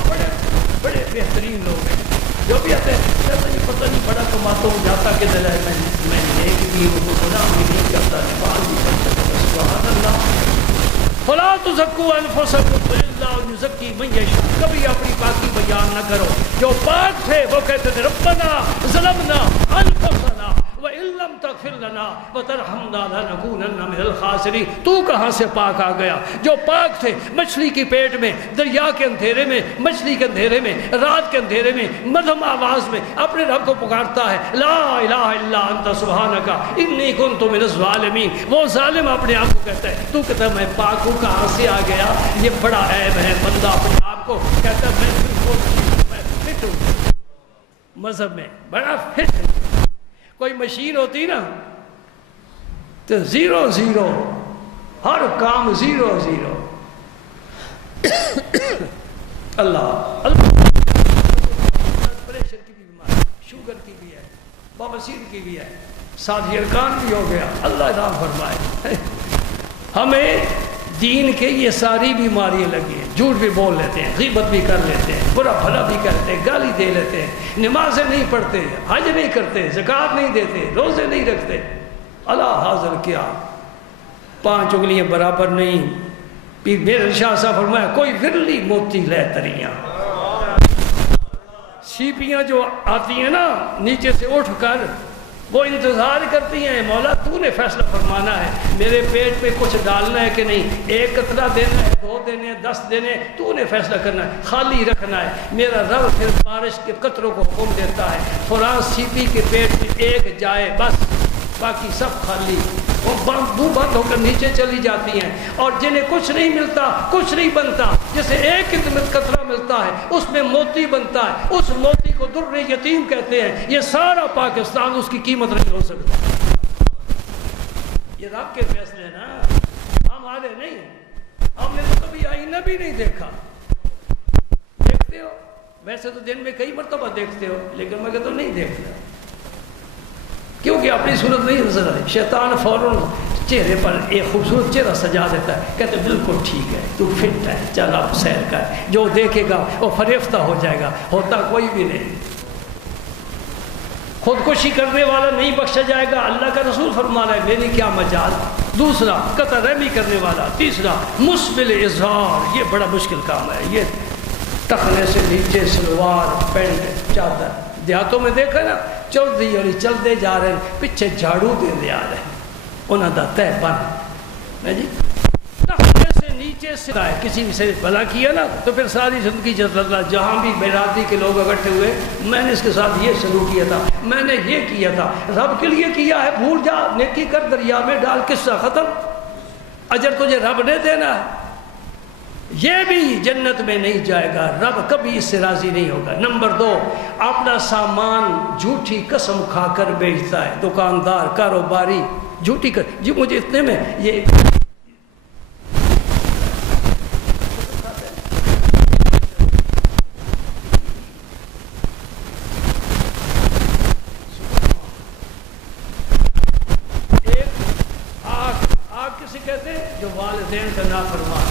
بڑے بہترین لوگ ہیں جو بھی آتے ہیں، جیسا یہ پتہ نہیں بڑا کماتا ہوں، جاتا کہ دل ہے میں نیک بھی ہوں، گناہ بھی نہیں کرتا، نماز بھی کرتا، سبحان اللہ۔ فلا تزکوا انفسکم اللہ یزکی من یشاء، کبھی اپنی پاکی بیان نہ کرو۔ جو پاک تھے وہ کہتے تھے ربنا ظلمنا انفسنا وان لم تغفر لنا وترحمنا لنکونن من الخاسرین۔ تو کہاں سے پاک آ گیا؟ جو پاک تھے مچھلی کی پیٹ میں، دریا کے اندھیرے میں، مچھلی کے اندھیرے میں، رات کے اندھیرے میں، مدھم آواز میں اپنے رب کو پکارتا ہے، لا الہ الا انت سبحانک انی کنت من الظالمین۔ وہ ظالم اپنے آپ کو کہتا ہے، تو کہتا ہے میں پاک ہوں، کہاں سے آ گیا؟ یہ بڑا عیب ہے، بندہ اپنے آپ کو کہتا ہے میں فٹ ہوں، مذہب میں بڑا فٹ ہے۔ کوئی مشین ہوتی نا تو 0-0، ہر کام 0-0۔ اللہ پریشر کی بھی بیماری، شوگر کی بھی ہے، بواسیر کی بھی ہے، ساتھ ارکان بھی ہو گیا، اللہ نام فرمائے۔ ہمیں دین کے یہ ساری بیماریاں لگی ہیں، جھوٹ بھی بول لیتے ہیں، غیبت بھی کر لیتے ہیں، برا بھلا بھی کرتے ہیں، گالی دے لیتے ہیں، نمازیں نہیں پڑھتے، حج نہیں کرتے، زکوٰۃ نہیں دیتے، روزے نہیں رکھتے۔ اللہ حاضر کیا 5 انگلیاں برابر نہیں۔ پیر میرے شاہ صاحب فرمایا کوئی ورلی موتی لے تریاں، سیپیاں جو آتی ہیں نا نیچے سے اٹھ کر، وہ انتظار کرتی ہیں مولا تو نے فیصلہ فرمانا ہے، میرے پیٹ پہ کچھ ڈالنا ہے کہ نہیں، 1 قطرہ دینا ہے، 2 دینے ہیں، 10 دینے ہیں، تو نے فیصلہ کرنا ہے، خالی رکھنا ہے۔ میرا رب پھر بارش کے قطروں کو حکم دیتا ہے، فلاں سیپی کے پیٹ میں 1 جائے بس، باقی سب خالی، وہ منہ بند ہو کر نیچے چلی جاتی ہیں۔ اور جنہیں کچھ نہیں ملتا، کچھ نہیں بنتا، جسے 1 قطرہ ملتا ہے اس میں موتی بنتا ہے، اس موتی کو در یتیم کہتے ہیں۔ یہ سارا پاکستان اس کی قیمت نہیں ہو سکتا۔ یہ رب کے فیصلے نا، ہمارے نہیں۔ ہم نے تو کبھی آئینہ بھی نہیں دیکھا۔ دیکھتے ہو؟ ویسے تو دن میں کئی مرتبہ دیکھتے ہو، لیکن میں کہتا ہوں نہیں دیکھتا، کیونکہ اپنی صورت نہیں نظر آئی۔ شیطان فوراً چہرے پر ایک خوبصورت چہرہ سجا دیتا ہے، کہتے بالکل ٹھیک ہے، تو فٹ ہے، چل آپ سیر کر، جو دیکھے گا وہ فریفتہ ہو جائے گا۔ ہوتا کوئی بھی نہیں۔ خودکشی کرنے والا نہیں بخشا جائے گا، اللہ کا رسول فرما رہا ہے، میری کیا مجال۔ دوسرا قطع رحمی کرنے والا۔ تیسرا مسبل اظہار، یہ بڑا مشکل کام ہے۔ یہ ٹخنے سے نیچے سلوار پینٹ چادر، دیہاتوں میں دیکھا نا، چلدی اور چلتے جا رہے ہیں، پیچھے جھاڑو دے آ رہے ہیں، انہوں دا تہ بن جی ٹخنے سے نیچے سے ہے۔ کسی سے بھلا کیا نا تو پھر ساری زندگی اللہ، جہاں بھی برادری کے لوگ اکٹھے ہوئے، میں نے اس کے ساتھ یہ سلوک کیا تھا، میں نے یہ کیا تھا، رب کے لیے کیا ہے، بھول جا، نیکی کر، دریا میں ڈال، قصہ ختم، اجر تجھے رب نے دینا ہے۔ یہ بھی جنت میں نہیں جائے گا، رب کبھی اس سے راضی نہیں ہوگا۔ نمبر 2، اپنا سامان جھوٹی قسم کھا کر بیچتا ہے، دکاندار، کاروباری جھوٹی جی مجھے اتنے میں یہ آگ کسی کہتے ہیں جو والدین کا نافرمان،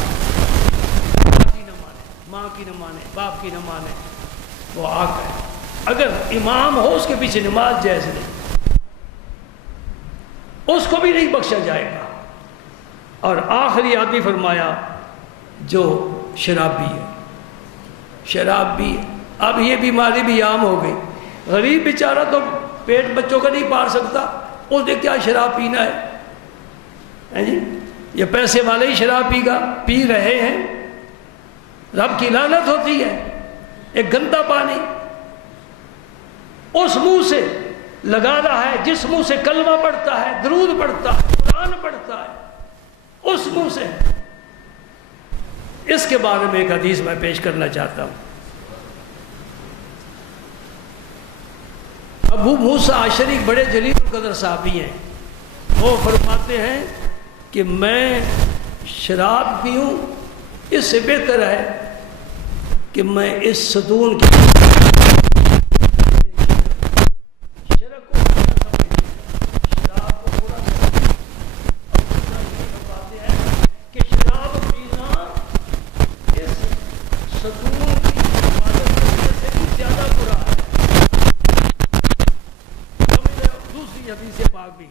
ماں کی نہ مانے، باپ کی نہ مانے، وہ آگ ہے۔ اگر امام ہو اس کے پیچھے نماز جائز نہیں، اس کو بھی نہیں بخشا جائے گا۔ اور آخری آدمی فرمایا جو شرابی ہے، شرابی، اب یہ بیماری بھی عام ہو گئی، غریب بیچارہ تو پیٹ بچوں کا نہیں پال سکتا، اس نے کیا شراب پینا ہے جی؟ یہ پیسے والے ہی شراب پی رہے ہیں، رب کی لعنت ہوتی ہے۔ ایک گندا پانی اس منہ سے لگا رہا ہے جس منہ سے کلمہ پڑھتا ہے، درود پڑھتا ہے، قرآن پڑھتا ہے، اس منہ سے۔ اس کے بارے میں ایک حدیث میں پیش کرنا چاہتا ہوں۔ ابو موسیٰ اشعری بڑے جلیل القدر صحابی ہیں، وہ فرماتے ہیں کہ میں شراب پیوں اس سے بہتر ہے کہ میں اس ستون کی شرک کو شراب کو پورا سمجھتے ہیں کہ شراب پینا اس ستون کی عبادت کرنے سے بھی زیادہ برا ہے۔ دوسری حدیث پاک بھی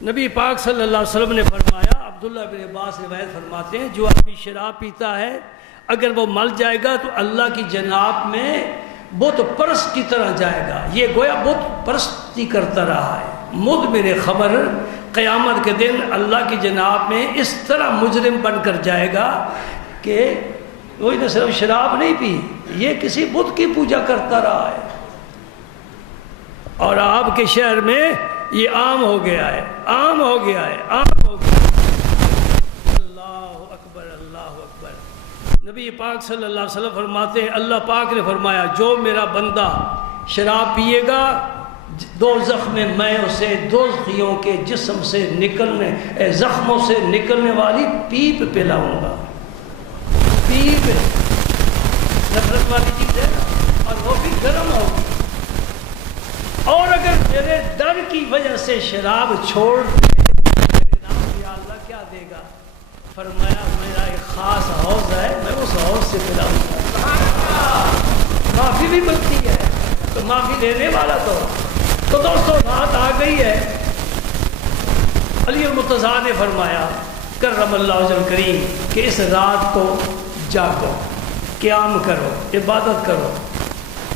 نبی پاک صلی اللہ علیہ وسلم نے فرمایا، عبداللہ بن عباس روایت فرماتے ہیں، جو آدمی شراب پیتا ہے اگر وہ مر جائے گا تو اللہ کی جناب میں بت پرست کی طرح جائے گا۔ یہ گویا بت پرستی کرتا رہا ہے۔ مدمن خمر قیامت کے دن اللہ کی جناب میں اس طرح مجرم بن کر جائے گا کہ وہی نہ صرف شراب نہیں پی، یہ کسی بت کی پوجا کرتا رہا ہے۔ اور آپ کے شہر میں یہ عام ہو گیا ہے، عام ہو گیا ہے، عام ہو گیا ہے۔ اللہ اکبر، اللہ اکبر۔ نبی پاک صلی اللہ علیہ وسلم فرماتے ہیں، اللہ پاک نے فرمایا جو میرا بندہ شراب پیے گا دوزخ میں میں اسے دوزخیوں کے جسم سے نکلنے زخموں سے نکلنے والی پیپ پلاؤں گا۔ پیپ نفرت والی چیز ہے اور وہ بھی گرم ہوگی۔ اور اگر میرے ڈر کی وجہ سے شراب چھوڑ دے میرے نام یا اللہ کیا دے گا؟ فرمایا میرا ایک خاص حوض ہے، میں اس حوض سے پلاؤں گا۔ معافی بھی بنتی ہے تو معافی دینے والا تو دوستو بات آ گئی ہے۔ علی المرتضیٰ نے فرمایا کرم اللہ وجہ کریم کہ اس رات کو جاگو، قیام کرو، عبادت کرو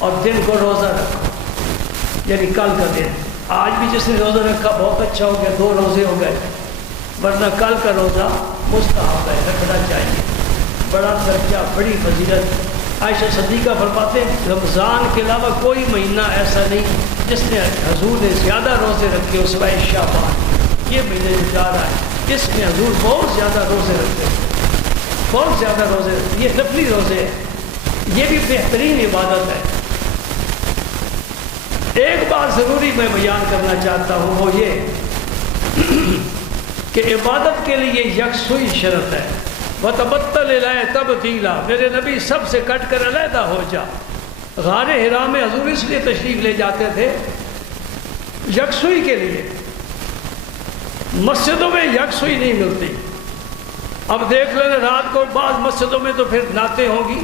اور دن کو روزہ رکھو۔ یعنی کل کا دن. آج بھی جس نے روزہ رکھا بہت اچھا ہو گیا, 2 روزے ہو گئے, ورنہ کل کا روزہ مستحب ہے, رکھنا چاہیے. بڑا درجہ, بڑی فضیلت. عائشہ صدیقہ فرماتے ہیں رمضان کے علاوہ کوئی مہینہ ایسا نہیں جس نے حضور نے زیادہ روزے رکھے ہو سوائے شعبان. یہ مہینے جو جا رہا ہے اس میں حضور بہت زیادہ روزے رکھتے ہیں, بہت زیادہ روزے. یہ نفلی روزے ہیں, یہ بھی بہترین عبادت ہے. ایک بات ضروری میں بیان کرنا چاہتا ہوں, وہ یہ کہ عبادت کے لیے یکسوئی شرط ہے. وَتَبَتَّلْ إِلَيْهِ تَبْتِيلًا, میرے نبی سب سے کٹ کر علیحدہ ہو جا. غار حرا میں حضور اس لیے تشریف لے جاتے تھے یکسوئی کے لیے. مسجدوں میں یکسوئی نہیں ملتی. اب دیکھ لینا رات کو بعض مسجدوں میں تو پھر نعتیں ہوں گی,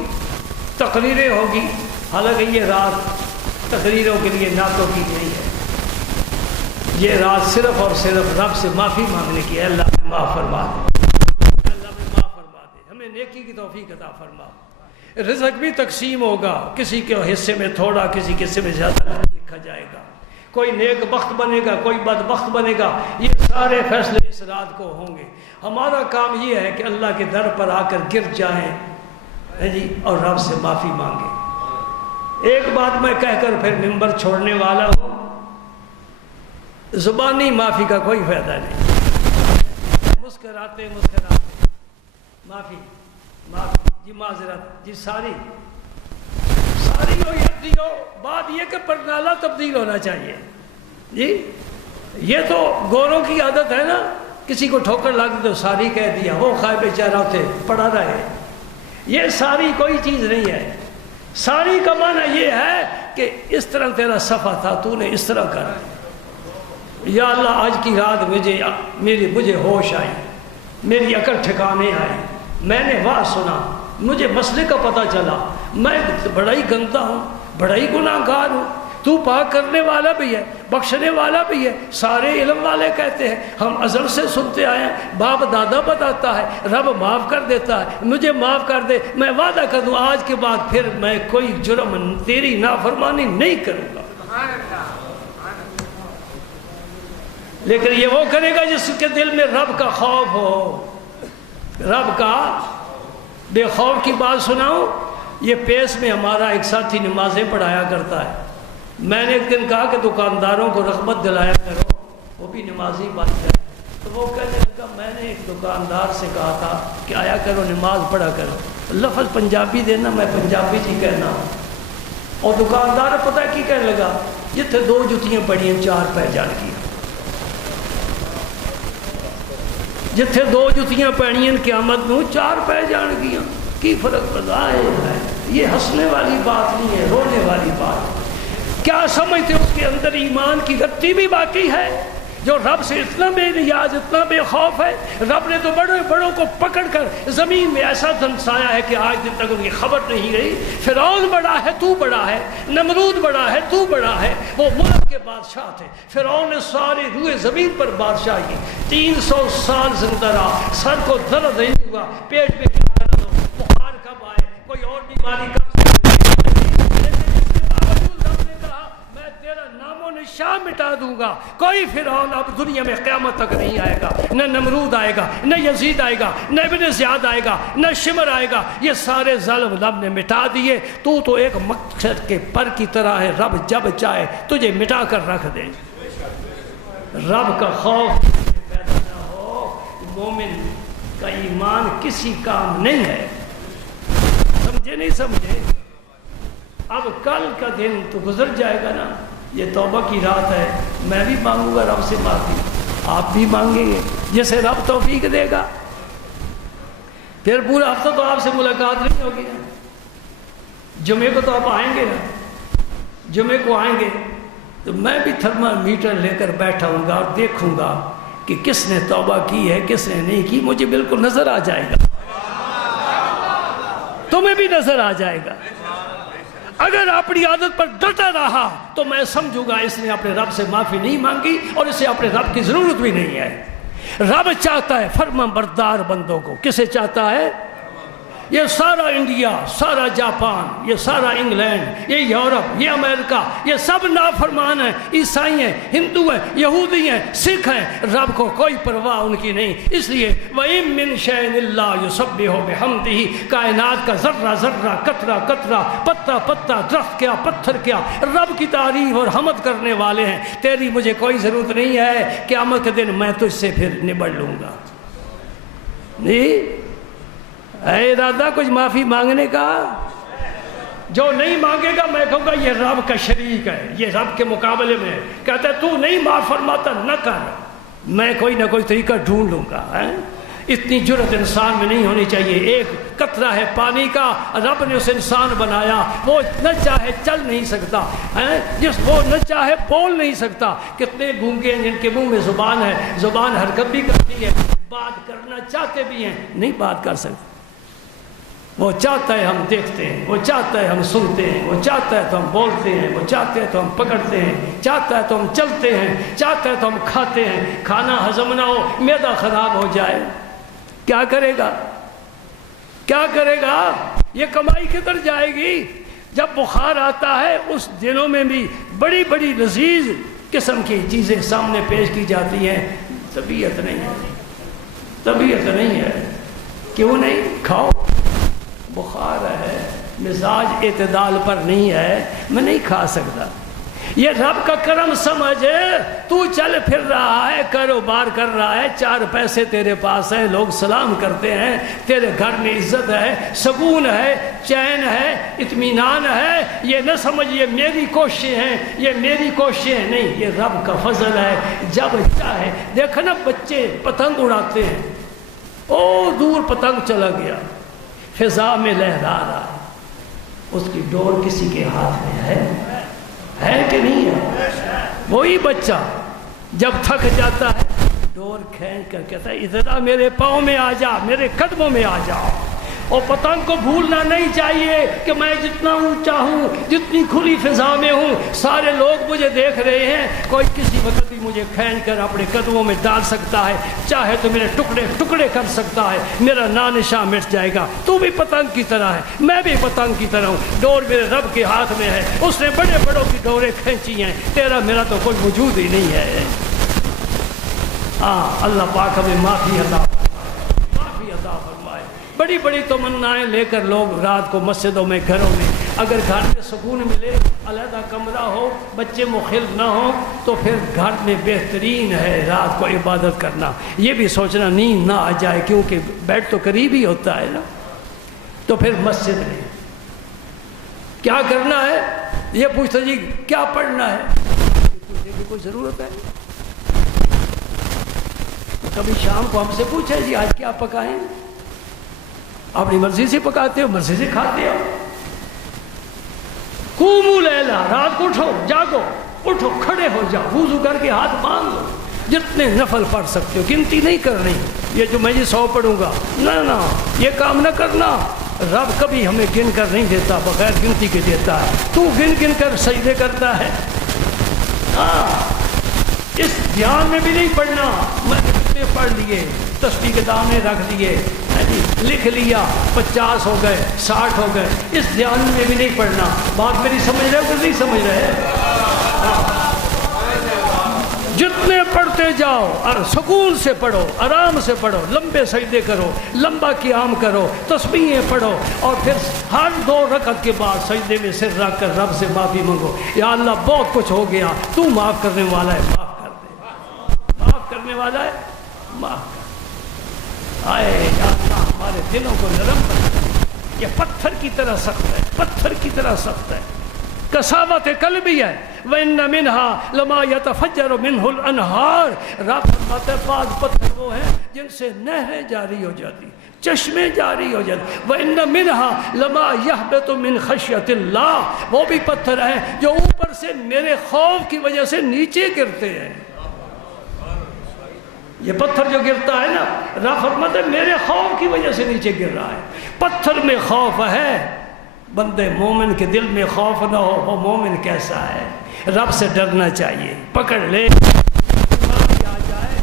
تقریریں ہوں گی, حالانکہ یہ رات تقریروں کے لیے نعتوں کی نہیں ہے. یہ رات صرف اور صرف رب سے معافی مانگنے کی ہے. اللہ میں معاف فرما دے, اللہ میں معاف فرما دے, ہمیں نیکی کی توفیق عطا فرما. رزق بھی تقسیم ہوگا, کسی کے حصے میں تھوڑا, کسی کے حصے میں زیادہ لکھا جائے گا. کوئی نیک بخت بنے گا, کوئی بدبخت بنے گا. یہ سارے فیصلے اس رات کو ہوں گے. ہمارا کام یہ ہے کہ اللہ کے در پر آ کر گر جائیں جی اور رب سے معافی مانگیں. ایک بات میں کہہ کر پھر ممبر چھوڑنے والا ہوں, زبانی معافی کا کوئی فائدہ نہیں. مسکراتے مسکراتے معافی معافی جی, معذرت جی, ساری ہو یا ہو. بات یہ کہ پرنالہ تبدیل ہونا چاہیے جی. یہ تو گوروں کی عادت ہے نا, کسی کو ٹھوکر لگ تو ساری کہہ دیا, وہ خائے بیچارہ تھے پڑا رہے. یہ ساری کوئی چیز نہیں ہے. ساری کا معنی یہ ہے کہ اس طرح تیرا صفحہ تھا, تو نے اس طرح کر. یا اللہ آج کی رات مجھے ہوش آئی, میری عقل ٹھکانے آئی, میں نے واہ سنا, مجھے مسئلے کا پتہ چلا, میں بڑا ہی گندا ہوں, بڑا ہی گناہ گار ہوں. تو پاک کرنے والا بھی ہے, بخشنے والا بھی ہے. سارے علم والے کہتے ہیں, ہم ازل سے سنتے آئے ہیں, باپ دادا بتاتا ہے, رب معاف کر دیتا ہے. مجھے معاف کر دے, میں وعدہ کر دوں آج کے بعد پھر میں کوئی جرم تیری نافرمانی نہیں کروں گا. لیکن یہ وہ کرے گا جس کے دل میں رب کا خوف ہو. رب کا بے خوف کی بات سناؤں, یہ پیس میں ہمارا ایک ساتھی نمازیں پڑھایا کرتا ہے. میں نے ایک دن کہا کہ دکانداروں کو رغبت دلایا کرو, وہ بھی نمازی بن جائے. تو وہ کہنے لگا میں نے ایک دکاندار سے کہا تھا کہ آیا کرو نماز پڑھا کرو, لفظ پنجابی دینا, میں پنجابی جی کہنا ہوں. اور دکاندار پتہ کی کہنے لگا, جتنے 2 جتیاں پڑی ہیں 4 پہچان کی, جتنے 2 جتیاں پڑی ہیں قیامت میں 4 پہچان گیا. کی فرق پڑا ہے؟ یہ ہنسنے والی بات نہیں ہے, رونے والی بات. کیا سمجھتے اس کے اندر ایمان کی رتی بھی باقی ہے, جو رب سے اتنا بے نیاز, اتنا بے خوف ہے. رب نے تو بڑوں کو پکڑ کر زمین میں ایسا دھنسایا ہے کہ آج دن تک ان کی خبر نہیں رہی. فرعون بڑا ہے, تو بڑا ہے. نمرود بڑا ہے, تو بڑا ہے. وہ ملک کے بادشاہ تھے. فرعون نے ساری روئے زمین پر بادشاہی, 300 سال زندہ رہا, سر کو درد نہیں ہوا, پیٹ میں کیا درد ہو, بخار کب آئے, کوئی اور بیماری کب سے, نشان مٹا دوں گا. کوئی فرعون اب دنیا میں قیامت تک نہیں آئے گا. نہ نمرود آئے گا, نہ یزید آئے گا, نہ ابن زیاد آئے گا, نہ شمر آئے گا. یہ سارے ظالم رب نے مٹا دیے. تو ایک مقصد کے پر کی طرح ہے, رب جب چاہے تجھے مٹا کر رکھ دے. رب کا خوف پیدا نہ ہو, مومن کا ایمان کسی کام نہیں ہے. سمجھے نہیں سمجھے؟ اب کل کا دن تو گزر جائے گا نا, یہ توبہ کی رات ہے. میں بھی مانگوں گا رب سے معافی, آپ بھی مانگیں گے, جیسے رب توفیق دے گا. پھر پورا ہفتہ تو آپ سے ملاقات نہیں ہوگی نا. جمعے کو تو آپ آئیں گے نا, جمعے کو آئیں گے تو میں بھی تھرما میٹر لے کر بیٹھا ہوں گا اور دیکھوں گا کہ کس نے توبہ کی ہے, کس نے نہیں کی. مجھے بالکل نظر آ جائے گا, تمہیں بھی نظر آ جائے گا. اگر اپنی عادت پر ڈٹا رہا تو میں سمجھوں گا اس نے اپنے رب سے معافی نہیں مانگی اور اسے اپنے رب کی ضرورت بھی نہیں ہے. رب چاہتا ہے فرما بردار بندوں کو. کسے چاہتا ہے؟ یہ سارا انڈیا، سارا جاپان، یہ سارا انگلینڈ، یہ یورپ، یہ امریکہ، یہ سب نافرمان ہیں، عیسائی ہیں، ہندو ہیں، یہودی ہیں، سکھ ہیں، رب کو کوئی پرواہ ان کی نہیں۔ اس لیے وَإِن مِّن شَيْءٍ إِلَّا يُسَبِّحُ بِحَمْدِهِ، کائنات کا ذرہ ذرہ، قطرہ قطرہ، پتا پتا، درخت کیا، پتھر کیا، رب کی تعریف اور حمد کرنے والے ہیں۔ تیری مجھے کوئی ضرورت نہیں ہے، قیامت کے دن میں تجھ سے پھر نبڑ لوں گا۔ نہیں اے ارادہ کچھ معافی مانگنے کا؟ جو نہیں مانگے گا میں کہوں گا یہ رب کا شریک ہے، یہ رب کے مقابلے میں کہتا ہے تو نہیں معاف فرماتا نہ کر، میں کوئی نہ کوئی طریقہ ڈھونڈ لوں گا۔ اتنی جرت انسان میں نہیں ہونی چاہیے۔ ایک قطرہ ہے پانی کا، رب نے اسے انسان بنایا، وہ نہ چاہے چل نہیں سکتا، جس وہ نہ چاہے بول نہیں سکتا۔ کتنے گونگے ہیں جن کے منہ میں زبان ہے، زبان حرکت بھی کرتی ہے، بات کرنا چاہتے بھی ہیں نہیں بات کر سکتے۔ وہ چاہتا ہے ہم دیکھتے ہیں، وہ چاہتا ہے ہم سنتے ہیں، وہ چاہتا ہے تو ہم بولتے ہیں، وہ چاہتے ہیں تو ہم پکڑتے ہیں، چاہتا ہے تو ہم چلتے ہیں، چاہتا ہے تو ہم کھاتے ہیں۔ کھانا ہضم نہ ہو، معدہ خراب ہو جائے، کیا کرے گا؟ کیا کرے گا؟ یہ کمائی کدھر جائے گی؟ جب بخار آتا ہے اس دنوں میں بھی بڑی بڑی لذیذ قسم کی چیزیں سامنے پیش کی جاتی ہیں، طبیعت نہیں ہے، طبیعت نہیں ہے۔ کیوں نہیں؟ کھاؤ، بخار ہے، مزاج اعتدال پر نہیں ہے، میں نہیں کھا سکتا۔ یہ رب کا کرم سمجھ، تو چل پھر رہا ہے، کاروبار کر رہا ہے، چار پیسے تیرے پاس ہیں، لوگ سلام کرتے ہیں، تیرے گھر میں عزت ہے، سکون ہے، چین ہے، اطمینان ہے۔ یہ نہ سمجھ یہ میری کوششیں ہیں، یہ میری کوششیں ہیں، نہیں، یہ رب کا فضل ہے۔ جب چاہے دیکھو نا بچے پتنگ اڑاتے ہیں، او دور پتنگ چلا گیا، فضا میں لہرا رہا، اس کی ڈور کسی کے ہاتھ میں ہے کہ نہیں ہے؟ وہی بچہ جب تھک جاتا ہے ڈور کھینچ کر کہتا ہے ادھر میرے پاؤں میں آ جا، میرے قدموں میں آ جاؤ۔ اور پتنگ کو بھولنا نہیں چاہیے کہ میں جتنا اونچا ہوں، جتنی کھلی فضا میں ہوں، سارے لوگ مجھے دیکھ رہے ہیں، کوئی کسی وقت بھی مجھے کھینچ کر اپنے قدموں میں ڈال سکتا ہے، چاہے تو میرے ٹکڑے ٹکڑے کر سکتا ہے، میرا نشان مٹ جائے گا۔ تو بھی پتنگ کی طرح ہے، میں بھی پتنگ کی طرح ہوں، ڈور میرے رب کے ہاتھ میں ہے، اس نے بڑے بڑوں کی ڈوریں کھینچی ہیں، تیرا میرا تو کوئی وجود ہی نہیں ہے۔ ہاں، اللہ پاک ہمیں معافی عطا فرمائے۔ بڑی بڑی تمنائیں لے کر لوگ رات کو مسجدوں میں، گھروں میں، اگر گھر میں سکون ملے، علیحدہ کمرہ ہو، بچے مخل نہ ہوں، تو پھر گھر میں بہترین ہے رات کو عبادت کرنا۔ یہ بھی سوچنا نیند نہ آ جائے، کیونکہ بیڈ تو قریب ہی ہوتا ہے نا۔ تو پھر مسجد میں کیا کرنا ہے؟ یہ پوچھتا جی کیا پڑھنا ہے، پوچھنے کی کوئی ضرورت ہے؟ کبھی شام کو ہم سے پوچھے جی آج کیا پکائیں؟ اپنی مرضی سے پکاتے ہو، مرضی سے کھاتے ہو۔ قوموا لیلا، رات کو اٹھو، جاگو، اٹھو، کھڑے ہو جاؤ، وضو کر کے ہاتھ باندھ لو، جتنے نفل پڑھ سکتے ہو، گنتی نہیں کرنی، یہ جو میں 100 پڑھوں گا، نہ یہ کام نہ کرنا۔ رب کبھی ہمیں گن کر نہیں دیتا، بغیر گنتی کے دیتا ہے۔ تو گن گن کر سجدے کرتا ہے، اس دھیان میں بھی نہیں پڑھنا میں کتنے پڑھ لیے، تسبیح کے دامنے رکھ دیے، لکھ لیا، 50 ہو گئے، 60 ہو گئے، اس دھیان میں بھی نہیں پڑھنا۔ بات میری سمجھ رہے ہو کہ نہیں سمجھ رہے؟ جتنے پڑھتے جاؤ اور سکون سے پڑھو، آرام سے پڑھو، لمبے سجدے کرو، لمبا قیام کرو، تسبیحیں پڑھو، اور پھر ہر 2 رکعت کے بعد سجدے میں سر رکھ کر رب سے معافی مانگو، یا اللہ بہت کچھ ہو گیا، تو معاف کرنے والا ہے، معاف کر دے، معاف کرنے والا ہے، معاف کر۔ آئے یا اللہ ہمارے دلوں کو نرم کر، یہ پتھر کی طرح سخت ہے، پتھر کی طرح سخت ہے، کساوت قلبی ہے۔ وَإِنَّ مِنْهَا لَمَا يَتَفَجَّرُ مِنْهُ الْأَنْهَارُ، رب فرماتا ہے بعض پتھر وہ ہیں جن سے نہریں جاری ہو جاتی، چشمے جاری ہو جاتے۔ وَإِنَّ مِنْهَا لَمَا يَهْبِطُ مِنْ خَشْيَةِ اللَّهِ، وہ بھی پتھر ہیں جو اوپر سے میرے خوف کی وجہ سے نیچے گرتے ہیں۔ یہ پتھر جو گرتا ہے نا، رب فرماتا ہے میرے خوف کی وجہ سے نیچے گر رہا ہے۔ پتھر میں خوف ہے، بندے مومن کے دل میں خوف نہ ہو، وہ مومن کیسا ہے؟ رب سے ڈرنا چاہیے، پکڑ لے بیماری آ جائے،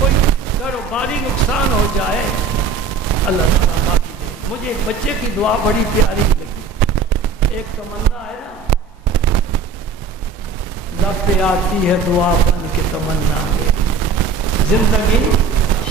کوئی کاروباری نقصان ہو جائے، اللہ تعالیٰ باقی دے. مجھے ایک بچے کی دعا بڑی پیاری لگی. ایک تمنا ہے نا، لب پہ آتی ہے دعا بن کے تمنا ہے، زندگی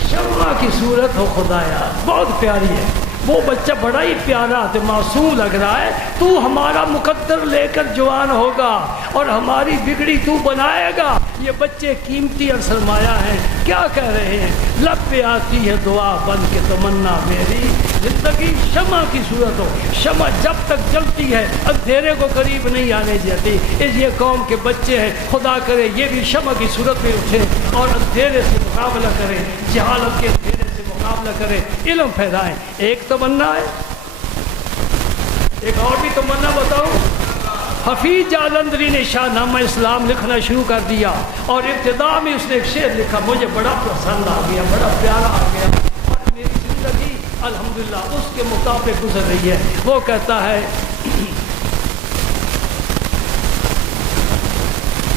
شمع کی صورت ہو خدایا. بہت پیاری ہے. وہ بچہ بڑا ہی پیارا تو معصوم لگ رہا ہے. تو ہمارا مقدر لے کر جوان ہوگا اور ہماری بگڑی تو بنائے گا. یہ بچے قیمتی اور سرمایہ ہیں. کیا کہہ رہے ہیں؟ لب پہ آتی ہے دعا بن کے تمنا میری، زندگی شمع کی صورت ہو. شمع جب تک جلتی ہے اندھیرے کو قریب نہیں آنے دیتی. یہ قوم کے بچے ہیں، خدا کرے یہ بھی شمع کی صورت میں اٹھے اور اندھیرے سے مقابلہ کریں، جہالت کے اندھیرے سے مقابلہ کریں، علم پھیلائیں. ایک تمنا ہے. ایک اور بھی تمنا بتاؤں. حفیظ جالندری نے شاہ نامہ اسلام لکھنا شروع کر دیا اور ابتدا میں اس نے ایک شعر لکھا، مجھے بڑا پسند آ گیا، بڑا پیارا آ گیا اور میری زندگی الحمدللہ اس کے مطابق گزر رہی ہے. وہ کہتا ہے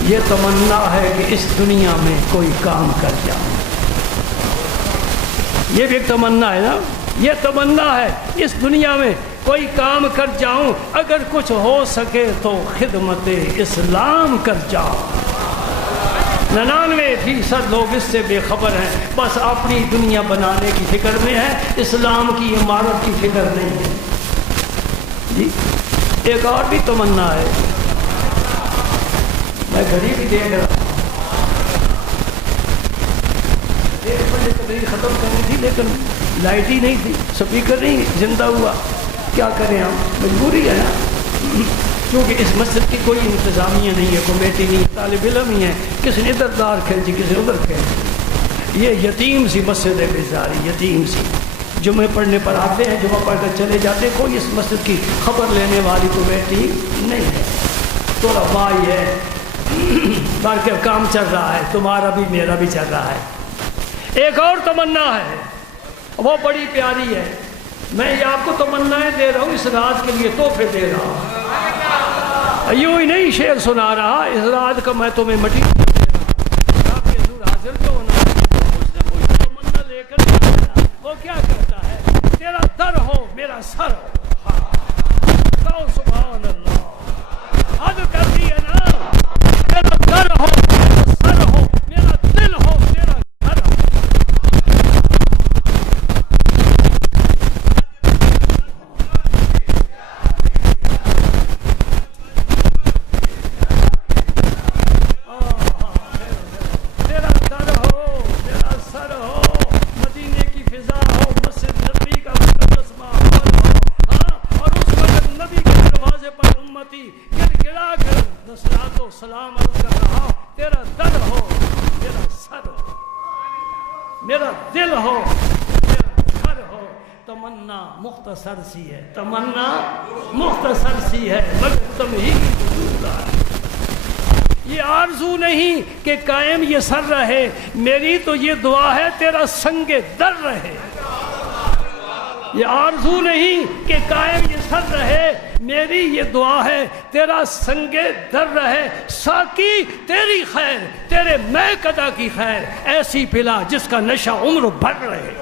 یہ تمنا ہے کہ اس دنیا میں کوئی کام کر جاؤں. یہ بھی ایک تمنا ہے نا. یہ تمنا ہے اس دنیا میں کوئی کام کر جاؤں، اگر کچھ ہو سکے تو خدمت اسلام کر جاؤں. 99% لوگ اس سے بے خبر ہیں، بس اپنی دنیا بنانے کی فکر میں ہے، اسلام کی عمارت کی فکر نہیں ہے. جی ایک اور بھی تمنا ہے. میں گھڑی بھی دیکھ رہا ہوں، 1 بجے تقریر ختم کرنی تھی لیکن لائٹ ہی نہیں تھی، سپیکر نہیں زندہ ہوا. کیا کریں ہم، مجبوری ہے نا. کیونکہ اس مسجد کی کوئی انتظامیہ نہیں ہے، کمیٹی نہیں، طالب علم ہی ہے، کسی نے ادھر دار کھینچی کسی ادھر کھینچی. یہ یتیم سی مسجد ہے بیزاری، یتیم سی. جمعے پڑھنے پر آتے ہیں، جمعہ پڑھ کر چلے جاتے ہیں. کوئی اس مسجد کی خبر لینے والی کمیٹی نہیں ہے. تھوڑا بھائی ہے، باقی کام چل رہا ہے، تمہارا بھی میرا بھی چل رہا ہے. ایک اور تمنا ہے، وہ بڑی پیاری ہے. میں یہ آپ کو تمنائیں دے رہا ہوں، اس رات کے لیے تحفے دے رہا ہوں. یوں ہی نہیں شعر سنا رہا، اس رات کا میں تمہیں مٹی دے رہا. آپ کے حضور حاضر جو ہونا اس نے کوئی تمنا لے کر جانا. وہ کیا کہتا ہے؟ تیرا در ہو میرا سر ہو. کہو سبحان اللہ. حد کر دی ہے نا. تیرا در ہو میرا سر ہو، میرا دل ہو تیرا گھر ہو. سلام عرض کر رہا، تیرا در ہو میرا سر ہو، میرا دل ہو میرا گھر ہو. تمنا مختصر سی ہے، تمنا مختصر سی ہے، مگر تم ہی کی حضور ہے. یہ آرزو نہیں کہ قائم یہ سر رہے، میری تو یہ دعا ہے تیرا سنگ در رہے. یہ آرزو نہیں کہ قائم یہ سر رہے، میری یہ دعا ہے تیرا سنگ در رہے. ساقی تیری خیر، تیرے میں قدا کی خیر، ایسی پلا جس کا نشہ عمر بھر رہے.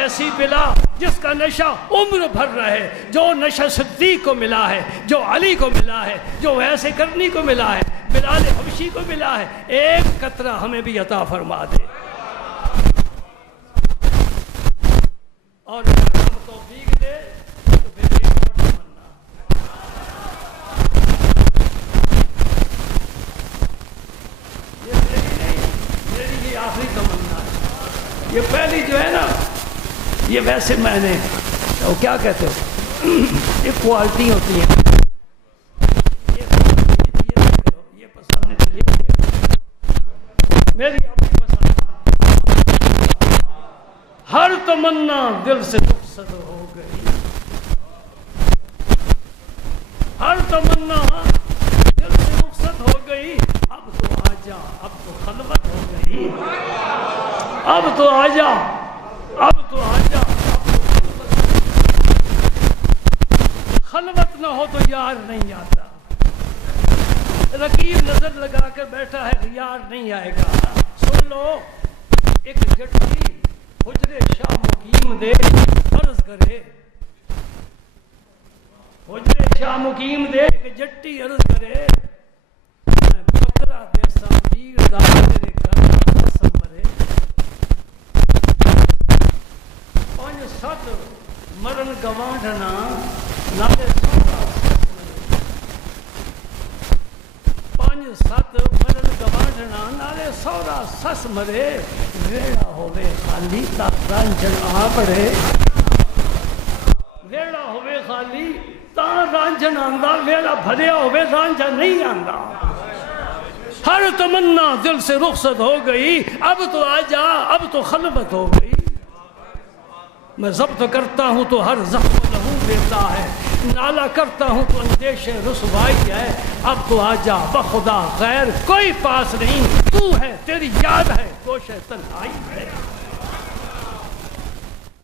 ایسی پلا جس کا نشہ عمر بھر رہے. جو نشہ صدیق کو ملا ہے، جو علی کو ملا ہے، جو ایسے کرنی کو ملا ہے، بلال حبشی کو ملا ہے، ایک قطرہ ہمیں بھی عطا فرما دے. اور اگر ہم توفیق دے تو پھر ایک اور تمنا. یہ میری نہیں، میری یہ آخری تمنا ہے. یہ پہلی جو ہے نا، یہ ویسے میں نے وہ کیا کہتے ہو، یہ کوالٹی ہوتی ہیں. یہ پسند ہے تو یہ میری اپنی پسند. ہر تمنا دل سے رخصت ہو گئی، ہر تمنا دل سے رخصت ہو گئی. اب تو آجا، اب تو خلوت ہو گئی. اب تو آجا، اب تو آجا. خلوت نہ ہو تو یار نہیں آتا. رقیب نظر لگا کر بیٹھا ہے، یار نہیں آئے گا. سن لو، ایک جٹی حجرے شاہ مقیم دے عرض کرے، حجرے شاہ مقیم دے کہ جٹی عرض کرے، میں بکرا دے سامیر دا تیرے گھر قسم مرے، 5-7 مرن گوانڈنا نالے سودا 5-7 مرن گوانڈنا نالے سودا سس مرے، ویڑا ہوئے خالی تا رانجھن آ پڑے، ویڑا ہوئے خالی تا رانجھن آندا، ویڑا بھریا ہوئے رانجھا نہیں آندا، ہر تمنا دل سے رخصت ہو گئی، اب تو آجا اب تو خلوت ہو گئی، میں ضبط کرتا ہوں تو ہر زخم لہو دیتا ہے، نالا کرتا ہوں تو اندیش رسوائی ہے، اب تو آجا بخدا غیر کوئی پاس نہیں، تو ہے تیری یاد ہے گوشِ تنہائی ہے۔